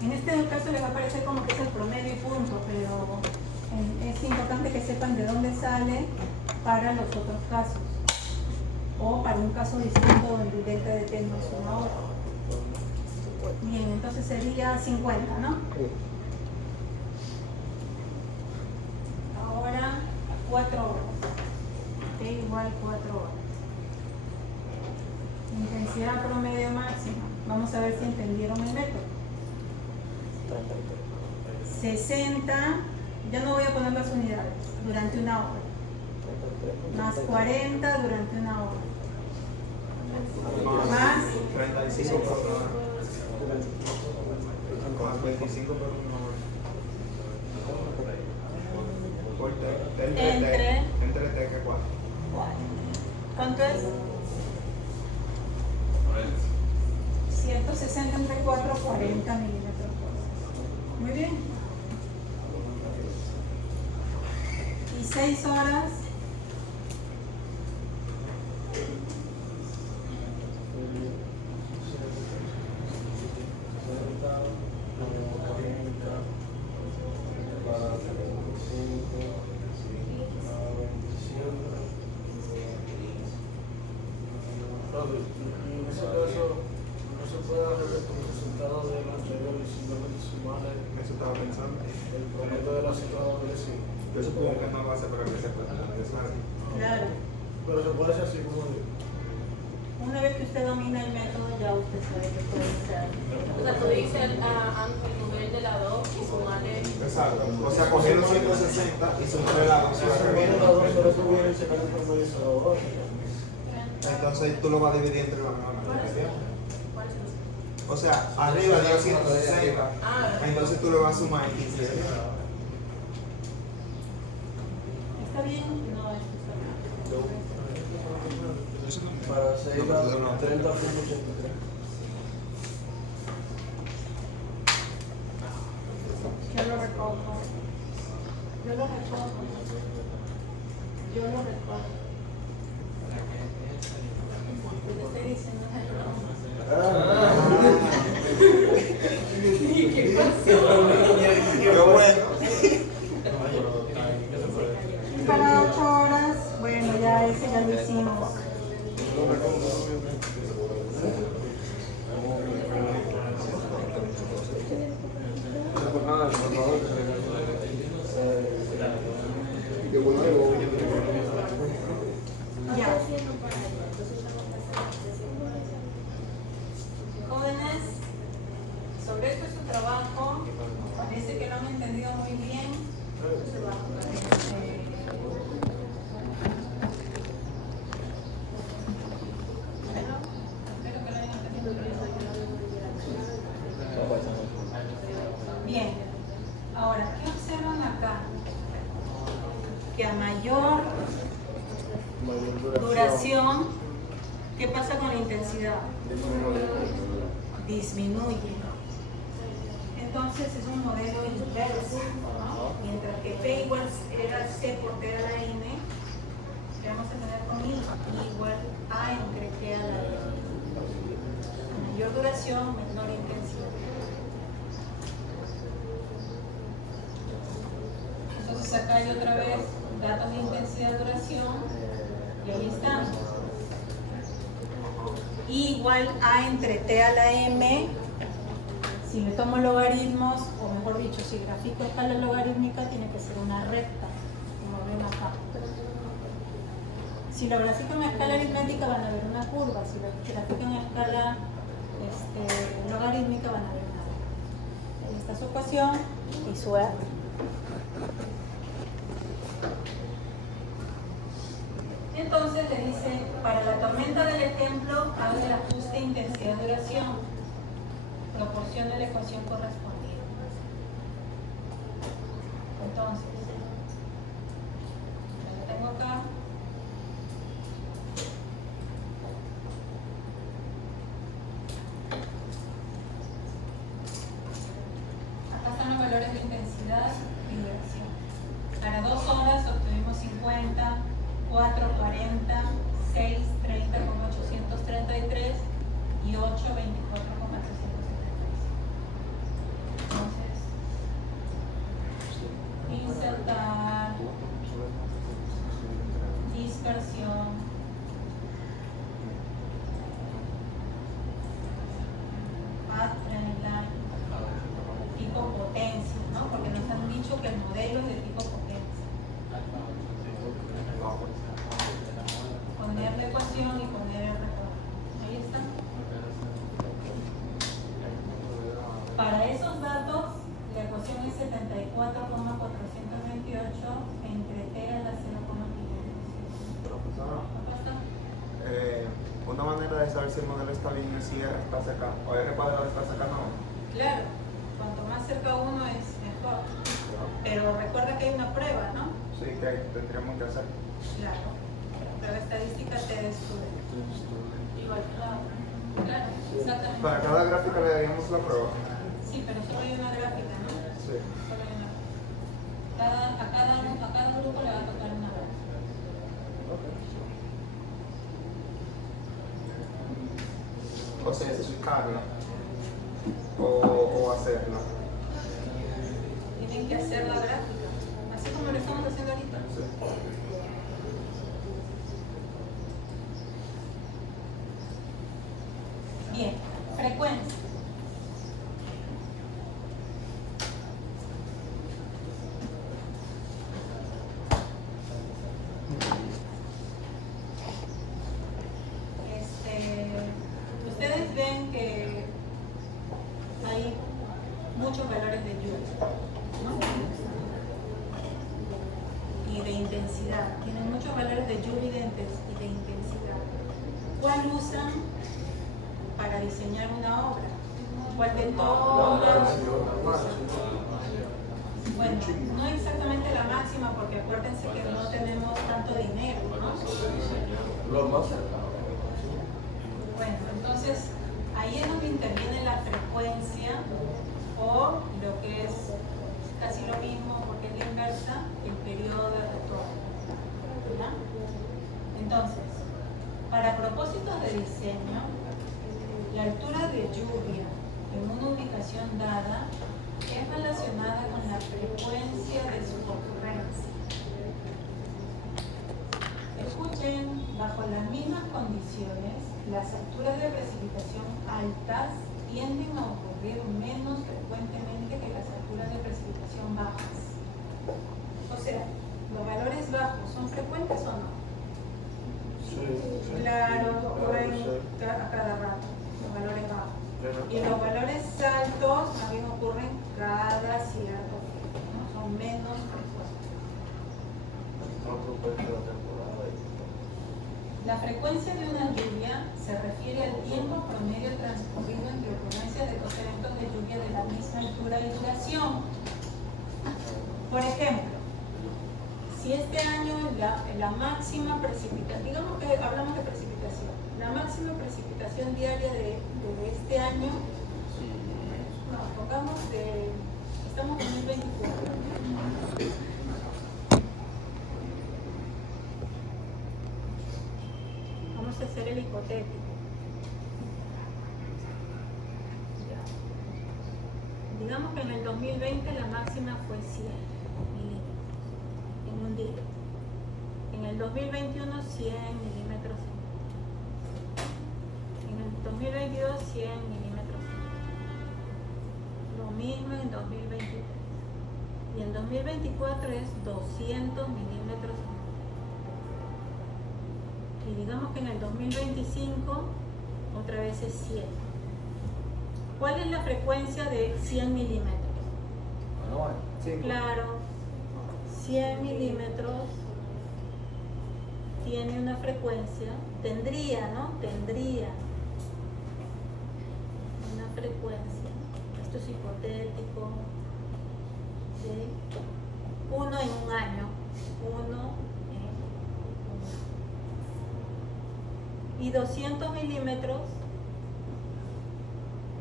En este caso les va a parecer como que es el promedio y punto, pero es importante que sepan de dónde sale para los otros casos. O para un caso distinto donde el delta de T no es una hora. Bien, entonces sería 50, ¿no? Ahora 4 horas. T igual 4 horas. Intensidad promedio máxima. Vamos a ver si entendieron el método. 60, ya no voy a poner las unidades, durante una hora. Más 40 durante una hora. Más 35 por una hora. Más 25 por una hora. Por T, entre T que 4. ¿Cuánto es? 160 entre 4, 40 milímetros por hora. Muy bien. Y 6 horas. En ese caso, no se puede hacer como resultado de lo anterior y simplemente sumarle. Eso estaba pensando. El promedio de la cifra de sí. Yo supongo que no va a ser para que se pueda hacer. Claro. Pero se puede hacer así como digo. Una vez que usted domina el método, ya usted sabe que puede hacer. O sea, tú dices Ángel, coger de la 2 y sumarle. Exacto. O sea, coger los 160 y sumarle la 2 horas que viene. Entonces tú lo vas a dividir entre la misma cantidad. O sea, arriba dio 160. Entonces tú le vas a sumar el 15. ¿Está bien? No, esto está bien. Para 6 30.83. Yo lo recojo. Yo lo recojo. Yo lo recojo. Te estoy diciendo que no. decimos. Ya. Jóvenes, sobre esto es su trabajo. Parece que lo han entendido muy bien. Espero que lo hayan entendido bien. Ahora, ¿qué observan acá? Que a mayor duración, ¿qué pasa con la intensidad? Disminuye. Entonces es un modelo inverso, ¿no? Mientras que P igual era C por T a la N, ¿qué vamos a tener con I? I igual A entre T a la N. Mayor duración, menor intensidad. Entonces acá hay otra vez datos de intensidad, duración, y ahí están. I igual A entre T a la M. Si le tomo logaritmos, o mejor dicho, si grafico escala logarítmica, tiene que ser una recta, como ven acá. Si lo grafico en escala aritmética, van a ver una curva. Si lo grafico en escala logarítmica, van a ver una recta. Ahí está su ecuación y su R. Entonces le dice, para la tormenta del ejemplo, haga el ajuste intensidad-duración. Proporciona la ecuación correspondiente. Entonces, lo tengo acá. Acá están los valores de intensidad y duración. Para 2 horas obtuvimos 50, 4, 40, 6, 30,833 y 8, 24,373. Entonces, insertar, dispersión, path tipo potencia, ¿no? Porque nos han dicho que el modelo es de tipo potencia. Poner la ecuación y poner el retorno. Ahí está. Para esos datos, la ecuación es 74,428 entre T a la 0,5. Profesora, Acá está. una manera de saber si el modelo está bien es si R está cerca, o R cuadrado está cercano a 1. Claro, cuanto más cerca uno es mejor. Pero recuerda que hay una prueba, ¿no? Sí, que tendríamos que hacer. Claro. La prueba estadística te estudia. Igual, claro, exactamente. Para cada gráfica le daríamos la prueba. Sí, pero solo hay una gráfica, ¿no? Sí. Solo hay una. A cada grupo le va a tocar una gráfica. O sea, explicarla o hacerla. Tienen que hacer la gráfica, así como lo estamos haciendo ahorita. Sí. Bien, frecuencia. Ustedes ven que hay muchos valores de lluvia, ¿no? Y de intensidad. Tienen muchos valores de lluvia y de intensidad. ¿Cuál usan para diseñar una obra? ¿Cuál de todas? Bueno, no exactamente la máxima, porque acuérdense que no tenemos tanto dinero, ¿no? Lo más cercano. Bueno, entonces ahí es donde interviene la frecuencia, o lo que es casi lo mismo, porque es la inversa, el periodo de retorno. ¿Ya? Entonces, para propósitos de diseño, la altura de lluvia en una ubicación dada es relacionada con la frecuencia de su ocurrencia. Es escuchen, bajo las mismas condiciones, las alturas de precipitación altas tienden a ocurrir menos frecuentemente que las alturas de precipitación bajas. O sea, ¿los valores bajos son frecuentes o no? Claro, ocurren a cada rato, los valores bajos. Y los valores altos también ocurren cada cierto tiempo, ¿no? Son menos frecuentes. La frecuencia de una lluvia se refiere al tiempo promedio transcurrido entre ocurrencias de dos eventos de lluvia de la misma altura y duración. Por ejemplo, si este año la máxima precipitación, digamos que hablamos de precipitación, la máxima precipitación diaria de este año, no, pongamos estamos en 2024. Vamos a hacer el hipotético. Ya. Digamos que en el 2020 la máxima fue 100 milímetros en un día. En el 2021 100 milímetros. En el 2022 100 milímetros. Lo mismo en 2023. Y en 2024 es 200 milímetros. Y digamos que en el 2025 otra vez es 100. ¿Cuál es la frecuencia de 100 milímetros? Claro, 100 milímetros tiene una frecuencia, tendría una frecuencia, esto es hipotético, ¿sí? 1 en un año, 1 y 200 milímetros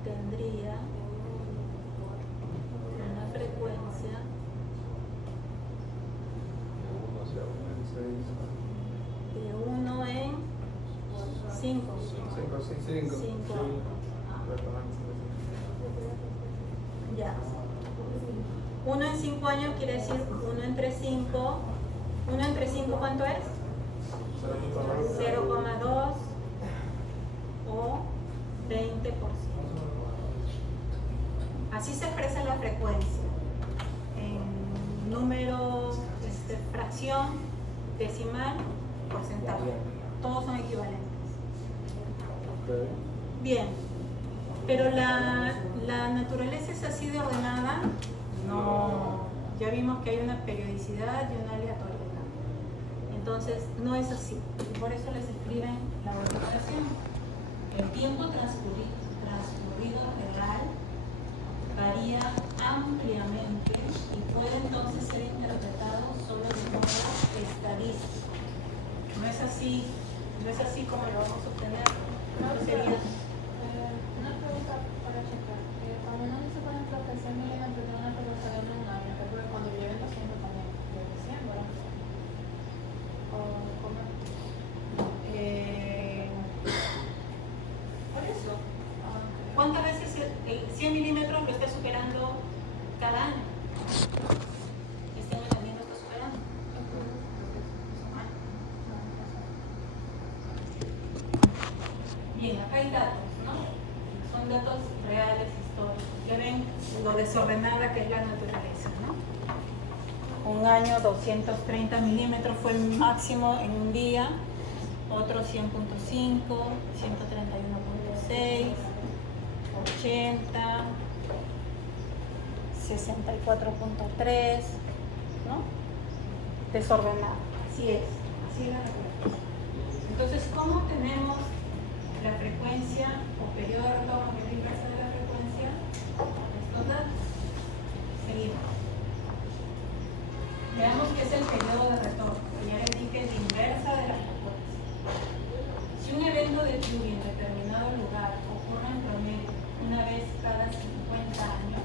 tendría una frecuencia de 1 en 5. 5. Ya. 1 en 5 años quiere decir 1 entre 5. 1 entre 5, ¿cuánto es? 0,2 o 20%. Así se expresa la frecuencia en número, fracción, decimal, porcentaje. Todos son equivalentes. Bien, pero la naturaleza es así de ordenada. No, ya vimos que hay una periodicidad y una aleatoriedad. Entonces, no es así. Y por eso les escriben la orientación. El tiempo transcurrido real varía ampliamente y puede entonces ser interpretado solo de modo estadístico. No es así como lo vamos a obtener. Sería una pregunta para checar. Cuando uno dice, por ejemplo, que 100 milímetros de una frecuencia de un año, que cuando lleguen los 100 también de 100, ¿verdad? Por eso, ¿cuántas veces el 100 milímetros lo está superando cada año? Este año también lo está superando. Bien, acá hay datos, ¿no? Son datos reales, históricos. Ya ven lo desordenada que es la naturaleza, ¿no? Un año 230 milímetros fue el máximo en un día, otro 100.5, 131.6, 80, 64.3, ¿no? Desordenado, así es la naturaleza. Entonces, ¿cómo tenemos la frecuencia o periodo de retorno, que es la inversa de la frecuencia? Estos datos. Seguimos. Veamos qué es el periodo de retorno, que ya les dije, es la inversa de la frecuencia. Si un evento de lluvia en determinado lugar ocurre en promedio una vez cada 50 años,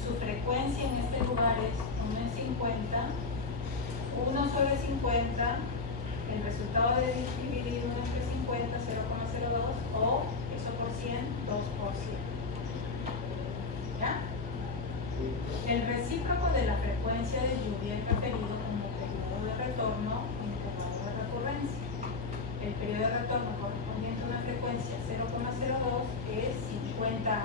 su frecuencia en este lugar es 1 en 50, 1 sobre 50, el resultado de dividir 1 entre 50, 0,02, o eso por 100, 2%. ¿Ya? El recíproco de la frecuencia de lluvia es referido como periodo de retorno, intervalo de recurrencia. el periodo de retorno correspondiente a una frecuencia 0,02 es 50.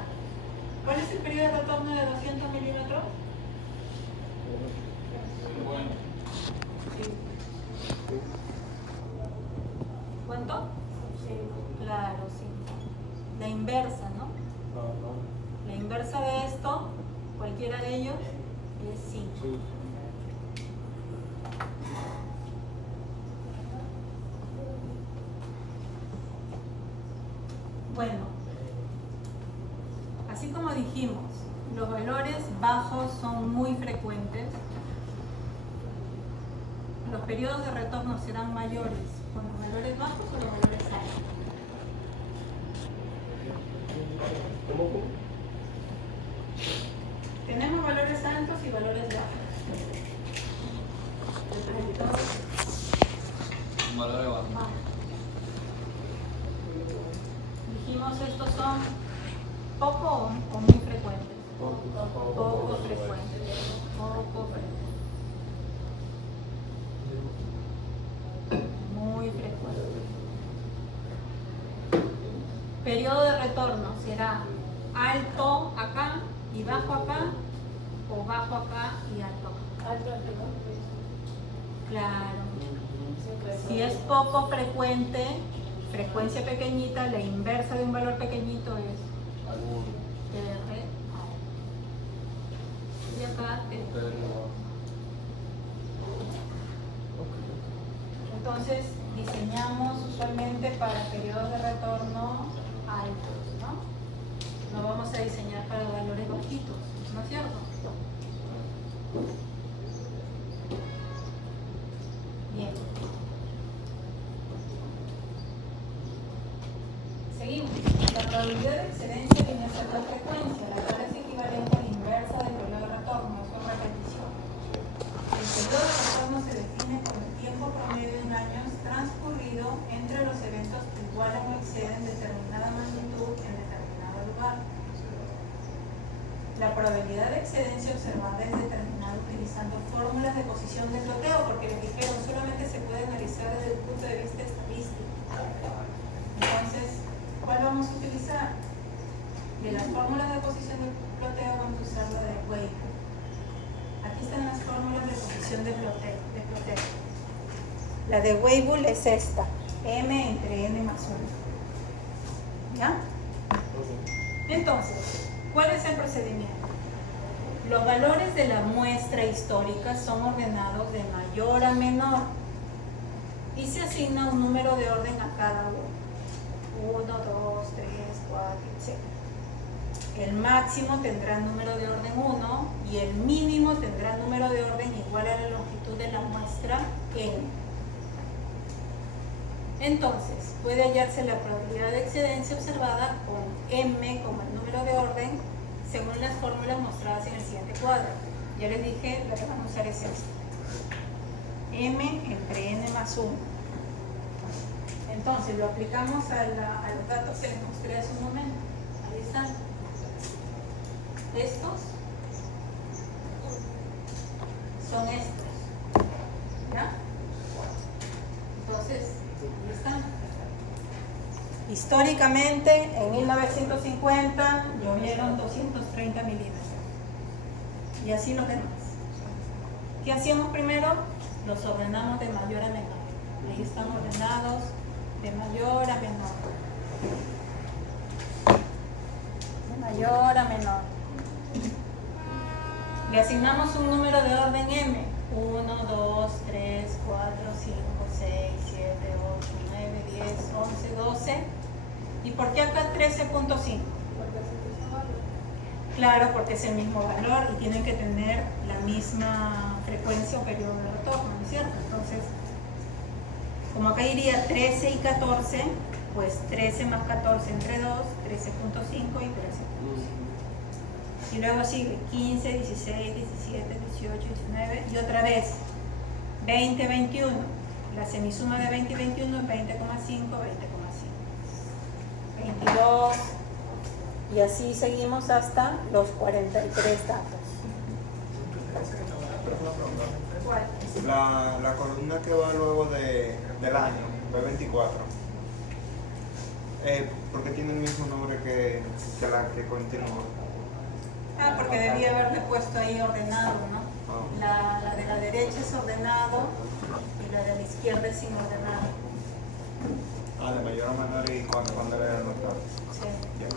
¿Cuál es el periodo de retorno de 200 milímetros? Sí. ¿Cuánto? Claro, sí. La inversa, ¿no? La inversa de esto, cualquiera de ellos, es 5. Bueno, así como dijimos, los valores bajos son muy frecuentes. Los periodos de retorno serán mayores con los valores bajos o los valores altos. Tenemos valores altos y valores bajos. Un valor bajo. Dijimos estos son poco o muy frecuentes. Poco frecuentes. Poco frecuentes. Muy frecuente. Periodo de retorno será alto acá y bajo acá, o bajo acá y alto acá. Alto, alto, Claro. Si es poco frecuente, frecuencia pequeñita, la inversa de un valor pequeñito es R. Y acá es. Entonces diseñamos usualmente para periodos de retorno altos, ¿no? No vamos a diseñar para valores bajitos, ¿no es cierto? Bien. Seguimos. La probabilidad de excedencia viene a ser la frecuencia, la cual es equivalente a la inversa del periodo de retorno, eso es repetición. El periodo de retorno se define como el tiempo promedio en años transcurrido entre los eventos que igualan o exceden determinada magnitud en determinado lugar. La probabilidad de excedencia observada es determinada utilizando fórmulas de posición de ploteo, porque les dijeron solamente se puede analizar desde el punto de vista estadístico. Entonces, ¿cuál vamos a utilizar? De las fórmulas de posición de ploteo vamos a usar la de Weibull. Aquí están las fórmulas de posición de ploteo. La de Weibull es esta, m entre n más 1. ¿Ya? Entonces, ¿cuál es el procedimiento? Los valores de la muestra histórica son ordenados de mayor a menor y se asigna un número de orden a cada uno. 1, 2, 3, 4, etc. El máximo tendrá número de orden 1 y el mínimo tendrá número de orden igual a la longitud de la muestra n. Entonces, puede hallarse la probabilidad de excedencia observada con m como el número de orden según las fórmulas mostradas en el siguiente cuadro. Ya les dije, la que vamos a usar es esta. M entre n más 1. Entonces, lo aplicamos a los datos que les mostré hace un momento. Ahí están. Estos son estos. ¿Ya? Entonces, ahí están. Históricamente, en 1950 llovieron 230 milímetros. Y así los demás. ¿Qué hacíamos primero? Los ordenamos de mayor a menor. Ahí están ordenados de mayor a menor. De mayor a menor. Le asignamos un número de orden m. 1, 2, 3, 4, 5, 6, 7, 8, 9, 10, 11, 12. ¿Y por qué acá 13.5? Claro, porque es el mismo valor y tienen que tener la misma frecuencia o periodo de retorno, ¿no es cierto? Entonces, como acá iría 13 y 14, pues 13 más 14 entre 2, 13.5 y 13.5. Y luego sigue 15, 16, 17, 18, 19 y otra vez 20, 21. La semisuma de 20 y 21 es 20,5, 20,5. 22 y así seguimos hasta los 43 datos. ¿Cuál? La columna que va luego del año, B24. ¿Por qué tiene el mismo nombre que la que continúa? Ah, porque debía haberle puesto ahí ordenado, ¿no? La de la derecha es ordenado y la de la izquierda es sin ordenado. Ah, de mayor a menor y cuando le anotado. Sí. Ya.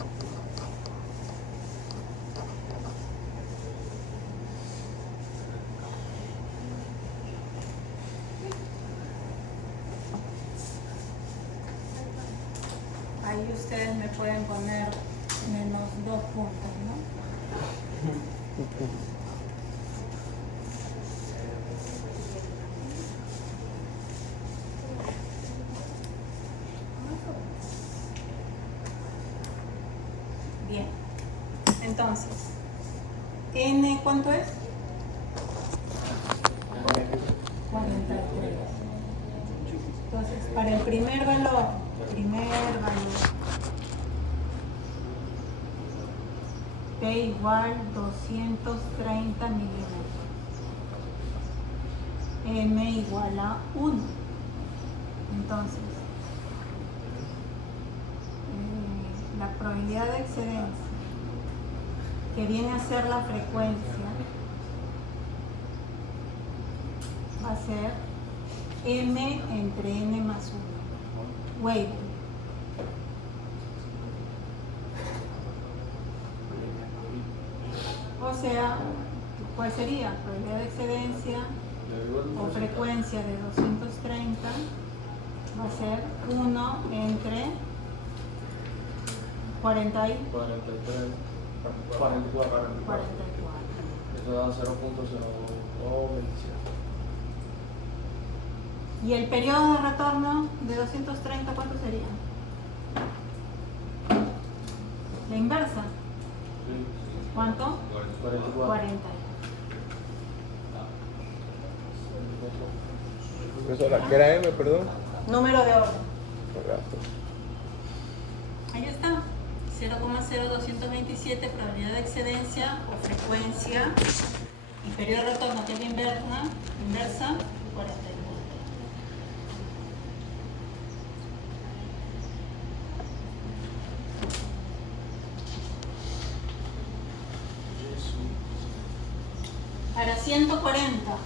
Ahí ustedes me pueden poner -2 puntos, ¿no? Bien. Entonces, N, ¿cuánto es? 43. Entonces, para el primer valor, P igual 230 milímetros. M igual a 1. Entonces, la probabilidad de excedencia, que viene a ser la frecuencia, va a ser M entre N más 1. Weighted. O sea, ¿cuál sería? Probabilidad de excedencia o frecuencia de 230 va a ser 1 entre 43, 44. 44. Eso da 0.0227. ¿Y el periodo de retorno de 230 cuánto sería? La inversa. ¿Cuánto? 44. 40. Profesora, ¿qué era M, perdón? Número de orden. Correcto. Ahí está. 0,0227 probabilidad de excedencia o frecuencia y periodo de retorno que es la inversa 44. Para 140,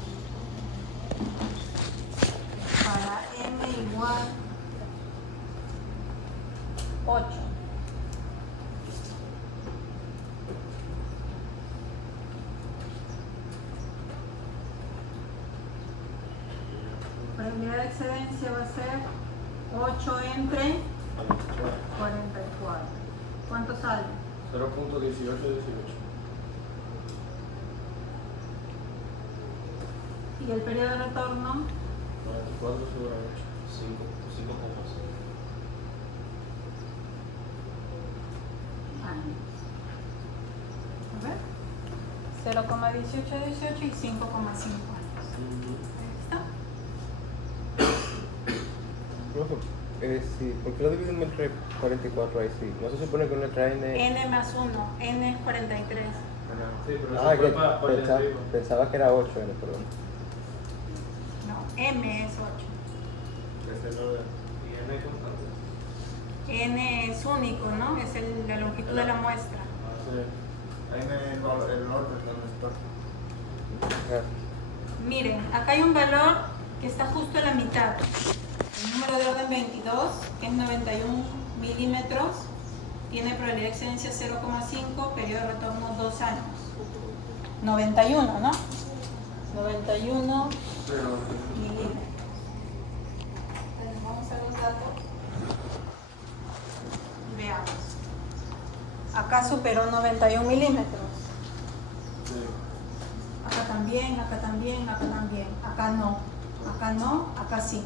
para M igual 8. Probabilidad de excedencia va a ser 8 entre 44. ¿Cuánto sale? 0.1818. Y el periodo de retorno 44 sobre 8. 5,5. años. A ver. 0,1818 y 5,5 años. Ahí está. Profe, sí, ¿por qué lo dividen entre 44 ahí sí? ¿No se supone que una trae N? N más 1, N es 43. Sí, pero Ah, eso que fue para pensaba que era 8 N, perdón. No, M es 8. Y N constante. N es único, ¿no? Es la longitud de la muestra. Ahí me el orden donde está. Ah, Miren, acá hay un valor que está justo a la mitad. El número de orden 22, que es 91 milímetros, tiene probabilidad de excedencia 0,5, periodo de retorno 2 años. 91, ¿no? 91 milímetros. Entonces vamos a los datos y veamos. Acá superó 91 milímetros. Acá también, acá también, acá también. Acá no, acá sí.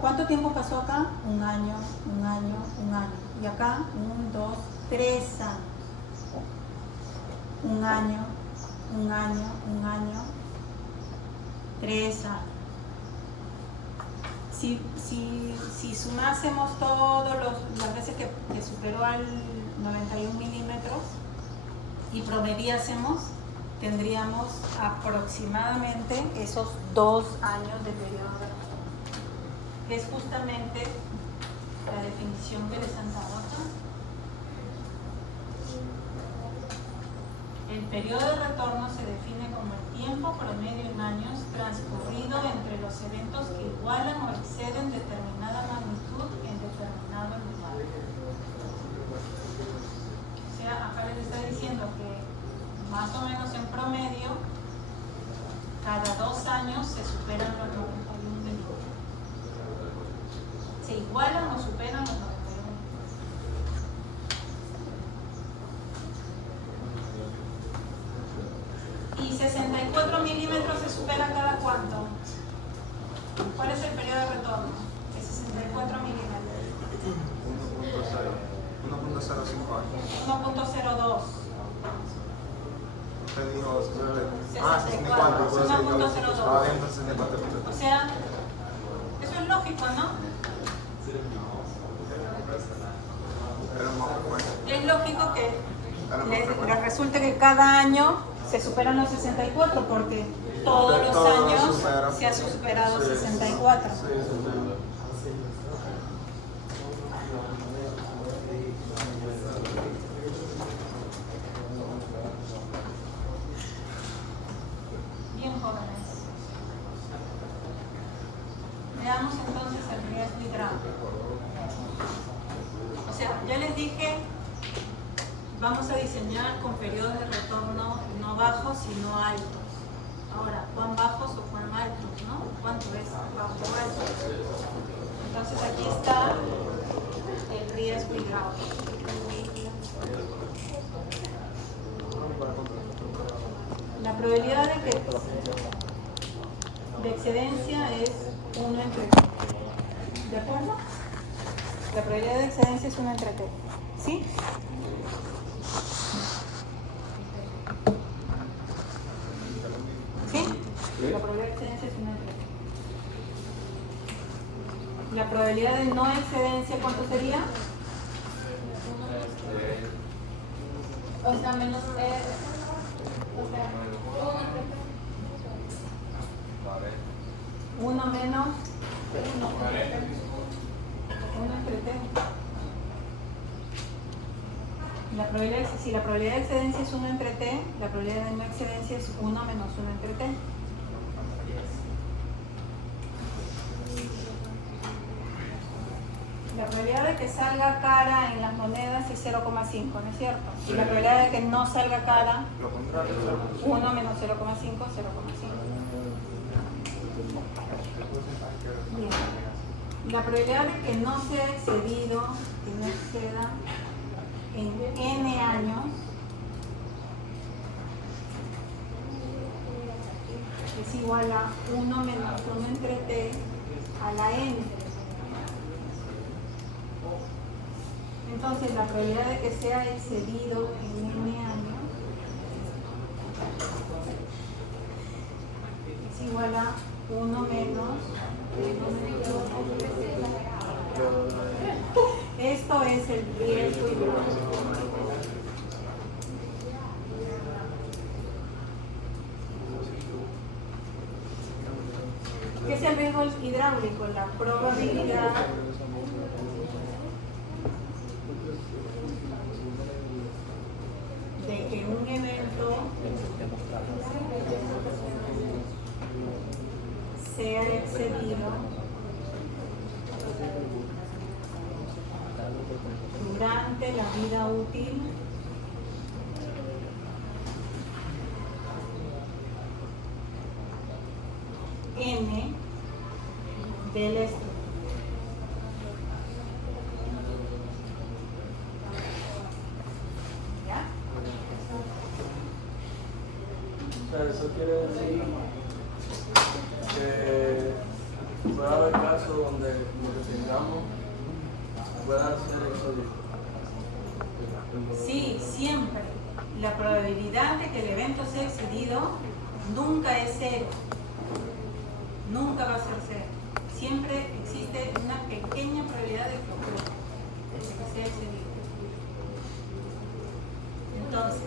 ¿Cuánto tiempo pasó acá? 1 año, 1 año, 1 año. Y acá, 1, 2, 3 años. 1 año, 1 año, 1 año, 3 años. Si sumásemos todas las veces que superó al 91 milímetros y promediásemos, tendríamos aproximadamente esos 2 años de periodo de retorno. Es justamente la definición que les han periodo de retorno se define como el tiempo promedio en años transcurrido entre los eventos que igualan o exceden determinada magnitud en determinado lugar. O sea, acá les está diciendo que más o menos en promedio, cada 2 años se superan los 91 delitos. Se igualan o superan los 91 delitos. ¿Y 64 milímetros se supera cada cuánto? ¿Cuál es el periodo de retorno? De 64 milímetros. 1.05 años. 1.02. Usted dijo 64. 1.02. Estaba viendo 64 minutos. O sea, eso es lógico, ¿no? Pero más frecuente. Es lógico que les resulte que cada año se superan los 64 porque todos los años se ha superado 64. Bien, jóvenes. Veamos entonces el riesgo hidráulico. O sea, ya les dije, vamos a diseñar con periodos de retorno no bajos sino altos. Ahora, ¿cuán bajos o cuán altos, no? ¿Cuánto es bajo o alto? Entonces aquí está el riesgo hidráulico. La probabilidad de excedencia es 1 entre T. ¿De acuerdo? La probabilidad de excedencia es 1 entre T. ¿Sí? ¿Sí? La probabilidad de excedencia es 1 entre T. La probabilidad de no excedencia, ¿cuánto sería? O sea, menos o sea, 1 menos 1 entre T. Si la probabilidad de excedencia es 1 entre T, la probabilidad de no excedencia es 1 menos 1 entre T. La probabilidad de que salga cara en las monedas es 0,5, ¿no es cierto? Y la probabilidad de que no salga cara, 1 menos 0,5, 0,5. Bien. La probabilidad de que no sea excedido, que no exceda en n años, es igual a 1 menos 1 entre t a la n. Entonces la probabilidad de que sea excedido en n años es igual a 1 menos 1 entre t. Esto es el riesgo hidráulico. ¿Qué es el riesgo hidráulico? La probabilidad de que un evento sea excedido durante la vida útil n del estructura. ¿Ya? O sea, eso quiere decir que puede haber casos donde lo que tengamos pueda ser excedido. Sí, siempre. La probabilidad de que el evento sea excedido nunca es 0. Nunca va a ser 0. Siempre existe una pequeña probabilidad de que sea excedido. Entonces,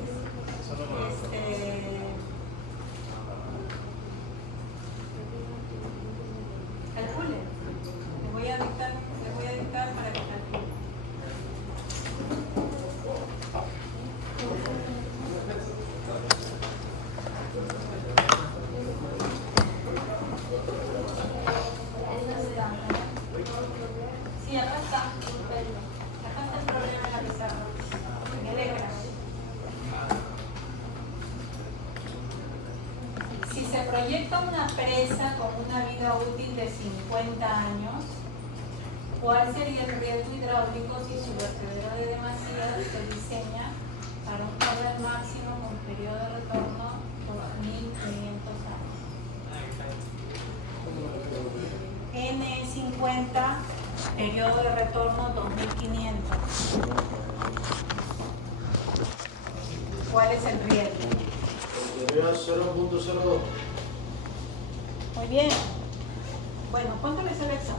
calculen. Les voy a dictar para que calculen. Sí, acá está. Acá está el problema en la pizarra. En el ecran. Si se proyecta una presa con una vida útil de 50 años, ¿cuál sería el riesgo hidráulico si su vertedero de demasía se diseña para un poder máximo con periodo de retorno 2.500 años? N es 50, periodo de retorno 2.500. ¿Cuál es el riesgo? Sería 0.02. Muy bien. Bueno, ¿cuánto le sale eso?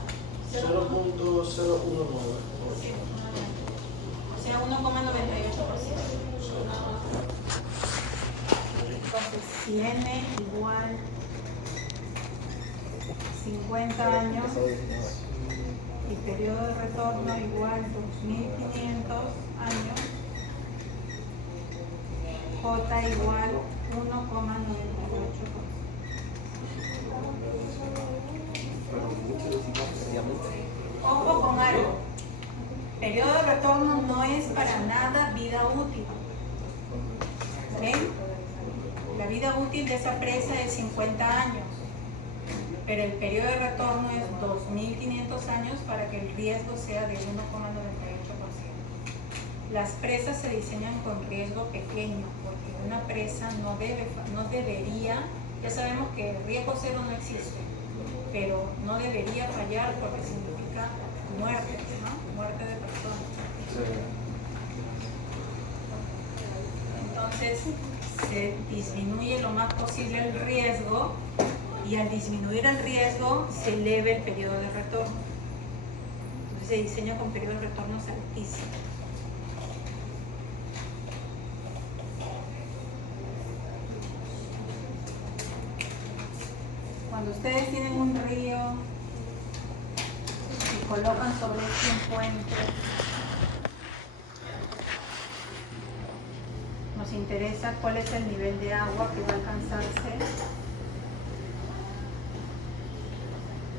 0.019. Sí, o sea, 1,98%. Entonces, si N igual 50 años y periodo de retorno igual 2.500 años, J igual 1,98%. Ojo con algo. Periodo de retorno no es para nada vida útil. ¿Ven? La vida útil de esa presa es 50 años, pero el periodo de retorno es 2.500 años para que el riesgo sea de 1,98%. Las presas se diseñan con riesgo pequeño, porque una presa no debería, ya sabemos que el riesgo cero no existe, pero no debería fallar porque significa muerte, ¿no? Muerte de personas. Entonces se disminuye lo más posible el riesgo y al disminuir el riesgo se eleva el periodo de retorno. Entonces se diseña con periodos de retorno altísimos. Cuando ustedes tienen un río y colocan sobre este un puente, nos interesa cuál es el nivel de agua que va a alcanzarse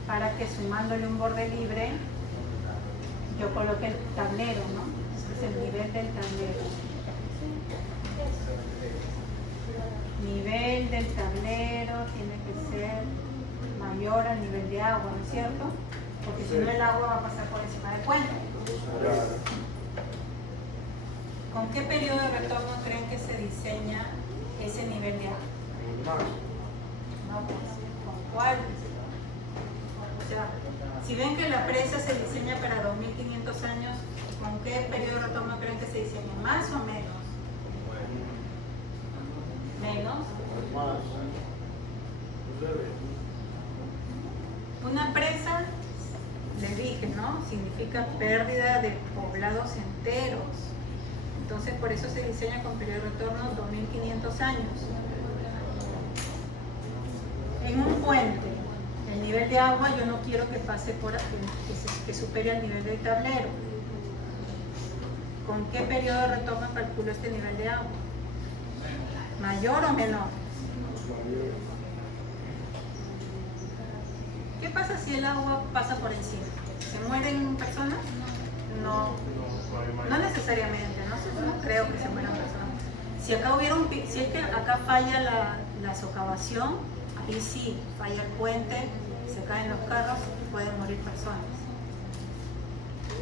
para que sumándole un borde libre yo coloque el tablero, ¿no? Este es el nivel del tablero. Nivel del tablero tiene que ser mayor al nivel de agua, ¿no es cierto? Porque si no el agua va a pasar por encima del puente. ¿Con qué periodo de retorno creen que se diseña ese nivel de agua? No, pues, ¿con cuál? O sea, si ven que la presa se diseña para 2.500 años, ¿con qué periodo de retorno creen que se diseña? ¿Más o menos? Menos. Una presa, le dije, ¿no? Significa pérdida de poblados enteros. Entonces, por eso se diseña con periodo de retorno 2.500 años. En un puente, el nivel de agua yo no quiero que pase que supere al nivel del tablero. ¿Con qué periodo de retorno calculo este nivel de agua? ¿Mayor o menor? ¿Qué pasa si el agua pasa por encima? ¿Se mueren personas? No necesariamente, no creo que se mueran personas. Si acá si es que acá falla la socavación, ahí sí, falla el puente, se caen los carros, pueden morir personas.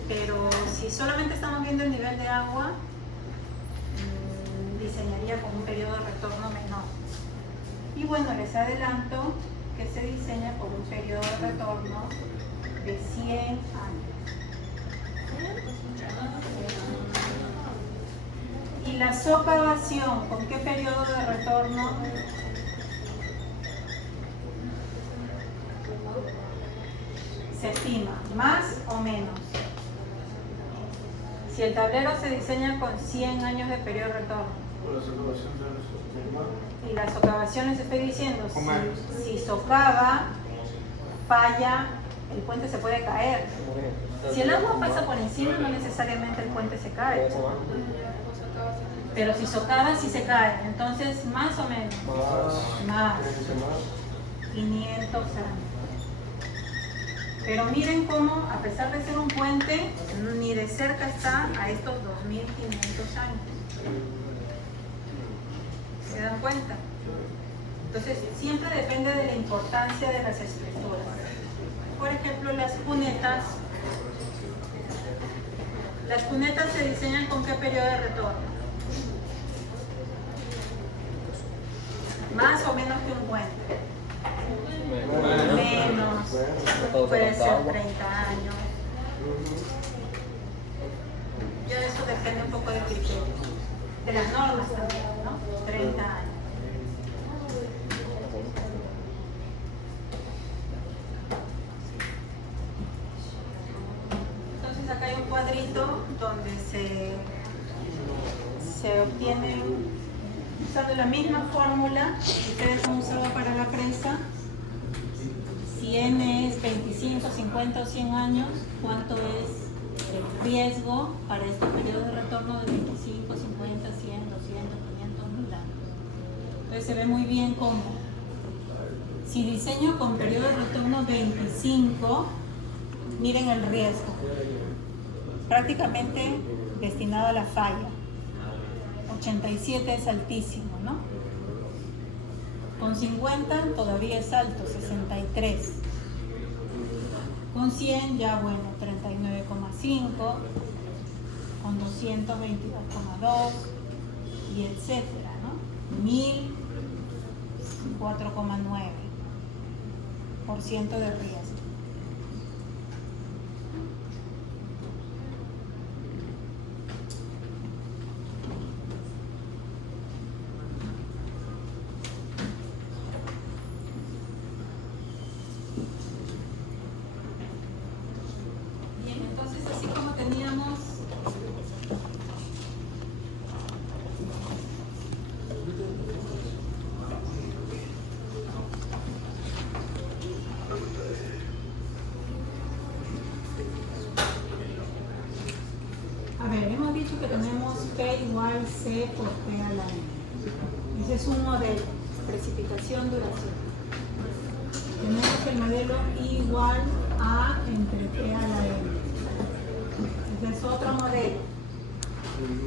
Pero si solamente estamos viendo el nivel de agua, diseñaría con un periodo de retorno menor. Y bueno, les adelanto que se diseña por un periodo de retorno de 100 años. Y la socavación, ¿con qué periodo de retorno? Se estima, ¿más o menos? Si el tablero se diseña con 100 años de periodo de retorno. Y la socavación les estoy diciendo, si socava, falla, el puente se puede caer. Si el agua pasa por encima, no necesariamente el puente se cae. Pero si socava, sí se cae. Entonces, más o menos. Más. 500 años. Pero miren cómo, a pesar de ser un puente, ni de cerca está a estos 2500 años. ¿Se dan cuenta? Entonces, siempre depende de la importancia de las estructuras. Por ejemplo, las cunetas. Las cunetas se diseñan con qué periodo de retorno. Más o menos que un puente. Menos. Puede ser 30 años. Ya eso depende un poco del criterio. De las normas también, ¿no? 30 años. Entonces acá hay un cuadrito donde se obtienen, usando la misma fórmula que ustedes han usado para la presa. Si n es 25, 50 o 100 años, ¿cuánto es el riesgo para este periodo de retorno de 25, 50, 100, 200, 500, 1000 años? Entonces se ve muy bien cómo, si diseño con periodo de retorno 25, miren el riesgo, prácticamente destinado a la falla. 87 es altísimo, ¿no? Con 50 todavía es alto, 63. Con 100 ya bueno, 39,5. Con 200, 22,2 y etcétera, ¿no? 1000, 4,9% de riesgo. Hemos dicho que tenemos P igual C por P a la N. Ese es un modelo, precipitación, duración. Tenemos el modelo I igual A entre P a la N. Ese es otro modelo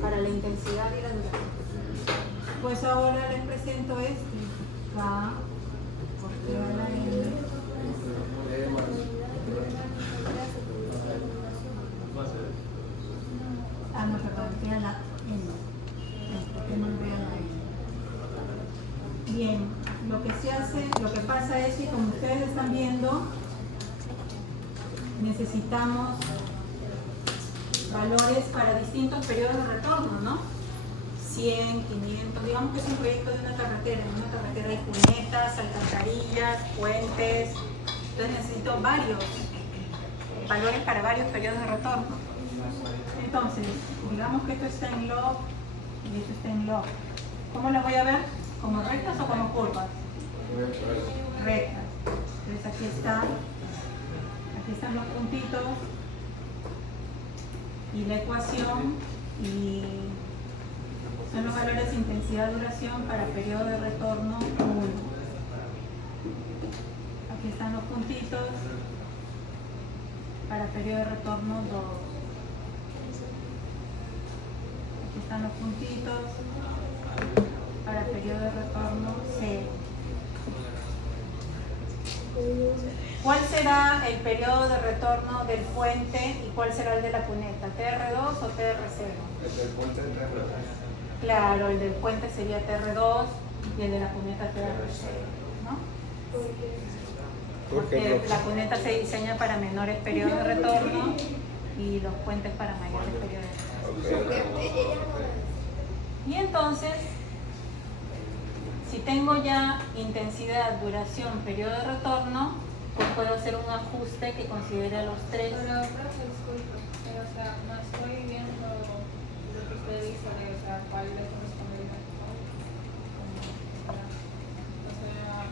para la intensidad y la duración. Pues ahora les presento este, K por P a la N. Ah, no, perdón, queda la N. Bien, lo que pasa es que como ustedes están viendo, necesitamos valores para distintos periodos de retorno, ¿no? 100, 500, digamos que es un proyecto de una carretera. En una carretera hay cunetas, alcantarillas, puentes, entonces necesito varios valores para varios periodos de retorno. Entonces, digamos que esto está en log y esto está en log. ¿Cómo lo voy a ver? ¿Como rectas o como curvas? Rectas. Entonces aquí están los puntitos y la ecuación, y son los valores de intensidad duración para periodo de retorno 1. Aquí están los puntitos para periodo de retorno 2. Aquí están los puntitos para periodo de retorno 0. ¿Cuál será el periodo de retorno del puente y cuál será el de la cuneta? ¿TR2 o TR0? El del puente es TR2. Claro, el del puente sería TR2 y el de la cuneta TR0, ¿no? Porque la cuneta se diseña para menores periodos de retorno y los puentes para mayores periodos de retorno. Y entonces, si tengo ya intensidad, duración, periodo de retorno, pues puedo hacer un ajuste que considere a los tres. Pero, disculpe, o sea, no estoy viendo lo que usted dice de, o sea, cuál le correspondería. O sea,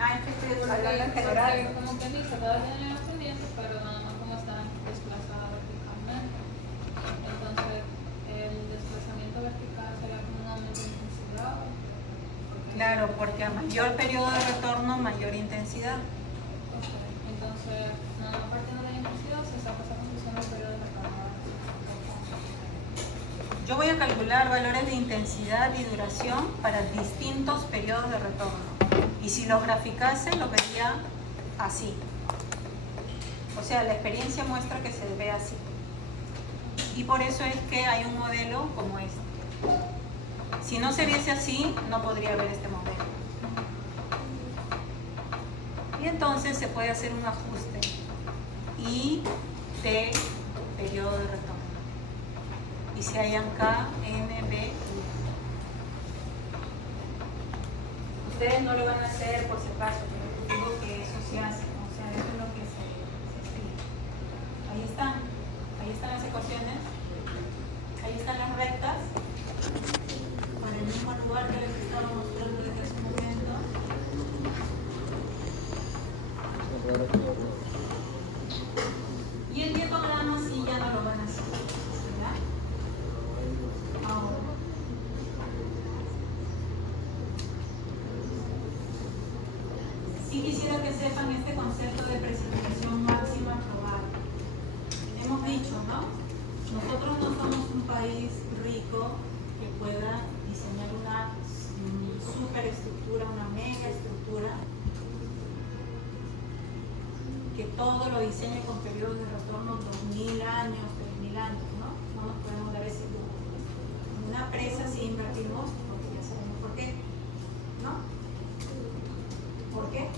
Es que estoy hablando en general. porque como que dice, todavía tiene los pendientes, pero nada más como están desplazados verticalmente. Entonces, el desplazamiento vertical sería como un aumento de intensidad. Claro, porque a mayor periodo de retorno, mayor intensidad. Entonces, no nada más partiendo del año 22 se saca esa conclusión del periodo de recarga. Yo voy a calcular valores de intensidad y duración para distintos periodos de retorno. Y si los graficase, lo vería así. O sea, la experiencia muestra que se ve así. Y por eso es que hay un modelo como este. Si no se viese así, no podría haber este modelo. Y entonces se puede hacer un ajuste. Y de periodo de retorno. Y se hallan K, N, B, I. Ustedes no lo van a hacer por si acaso, pero digo que eso se hace. O sea, eso es lo que se escribe. Ahí están las ecuaciones. Ahí están las rectas. Para el mismo lugar que les estaba mostrando desde hace un momento. Y el diagrama sí ya no lo van a hacer. ¿Verdad? Ahora. Sí quisiera que sepan este concepto de precipitación máxima probable. Hemos dicho, ¿no? Nosotros no somos un país rico que pueda diseñar una superestructura, una mega estructura, que todo lo diseñe con periodos de retorno 2000 años, 3000 años, ¿no? No nos podemos dar ese lujo. En una presa sí invertimos, porque ya sabemos por qué, ¿no? ¿Por qué?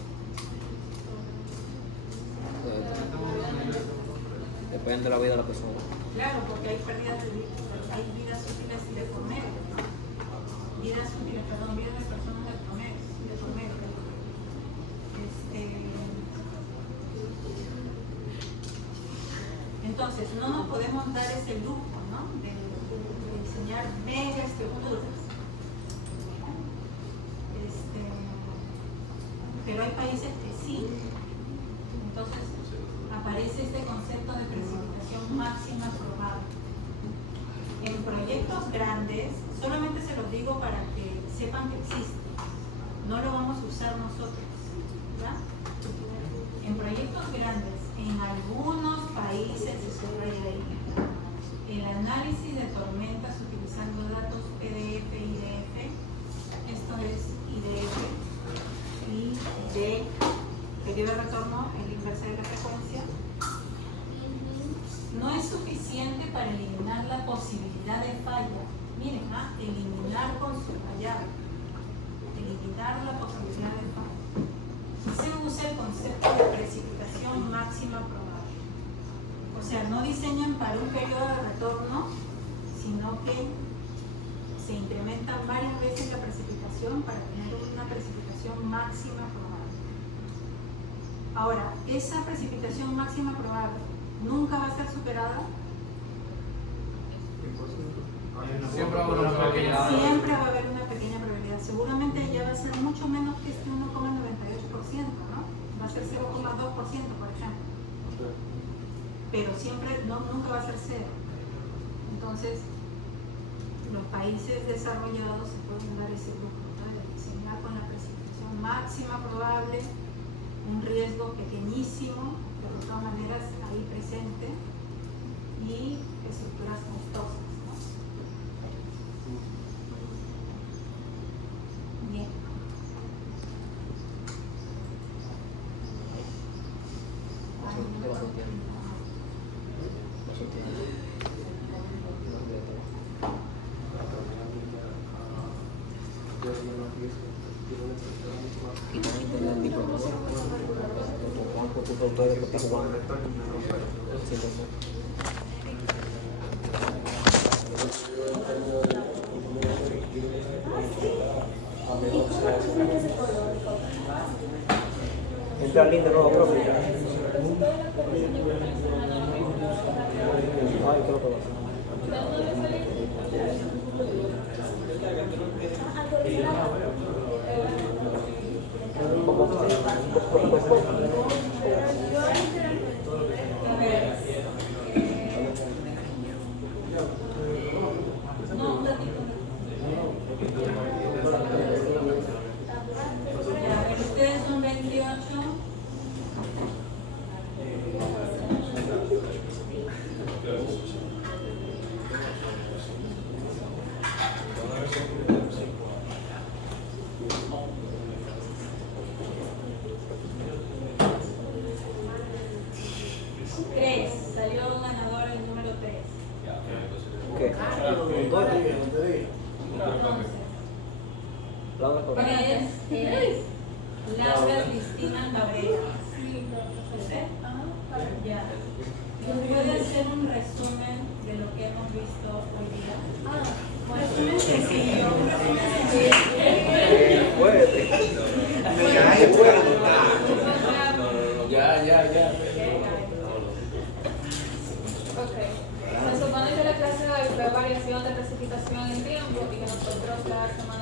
Depende de la vida de la persona. Claro, porque hay pérdidas de hay vidas útiles de por medio, ¿no? Vidas útiles, perdón, vidas de personas de por medio. Entonces, no nos podemos dar ese lujo, ¿no? De diseñar mega estructuras. Pero hay países que sí. Entonces, aparece este concepto de precipitación máxima probable. En proyectos grandes, solamente se los digo para que sepan que existe. No lo vamos a usar nosotros, ¿verdad? En proyectos grandes, en algunos países se subraya ahí, el análisis de tormentas utilizando datos PDF, IDF, esto es IDF, y de periodo de retorno, el inverso de la frecuencia, no es suficiente para eliminar la posibilidad de falla. Miren, eliminar con subrayado, eliminar la posibilidad de falla. Se usa el concepto de precipitación máxima probable. O sea, no diseñan para un periodo de retorno, sino que se incrementan varias veces la precipitación para tener una precipitación máxima probable. Ahora, esa precipitación máxima probable nunca va a ser superada. Siempre va a haber una pequeña. Siempre va a haber una pequeña probabilidad. Seguramente ya va a ser mucho menos que este 1,98%, ¿no? Va a ser 0,2%, por ejemplo. Pero siempre, nunca va a ser cero. Entonces, los países desarrollados se pueden dar ese lujo, ¿no? De diseñar con la precipitación máxima probable, un riesgo pequeñísimo, pero de todas maneras ahí presente, y estructuras costosas, ¿no? Bien. Entra linda nueva profe. Ay, qué loco. Ustedes son 28. qué? Entonces, Laura Correa. Es Laura Cristina Cabrera. ¿Usted? Ya. ¿Nos puede hacer un resumen de lo que hemos visto hoy día? Resumen sencillo. ok. Se supone que la clase de hoy fue variación de clasificación en tiempo y que nosotros la semana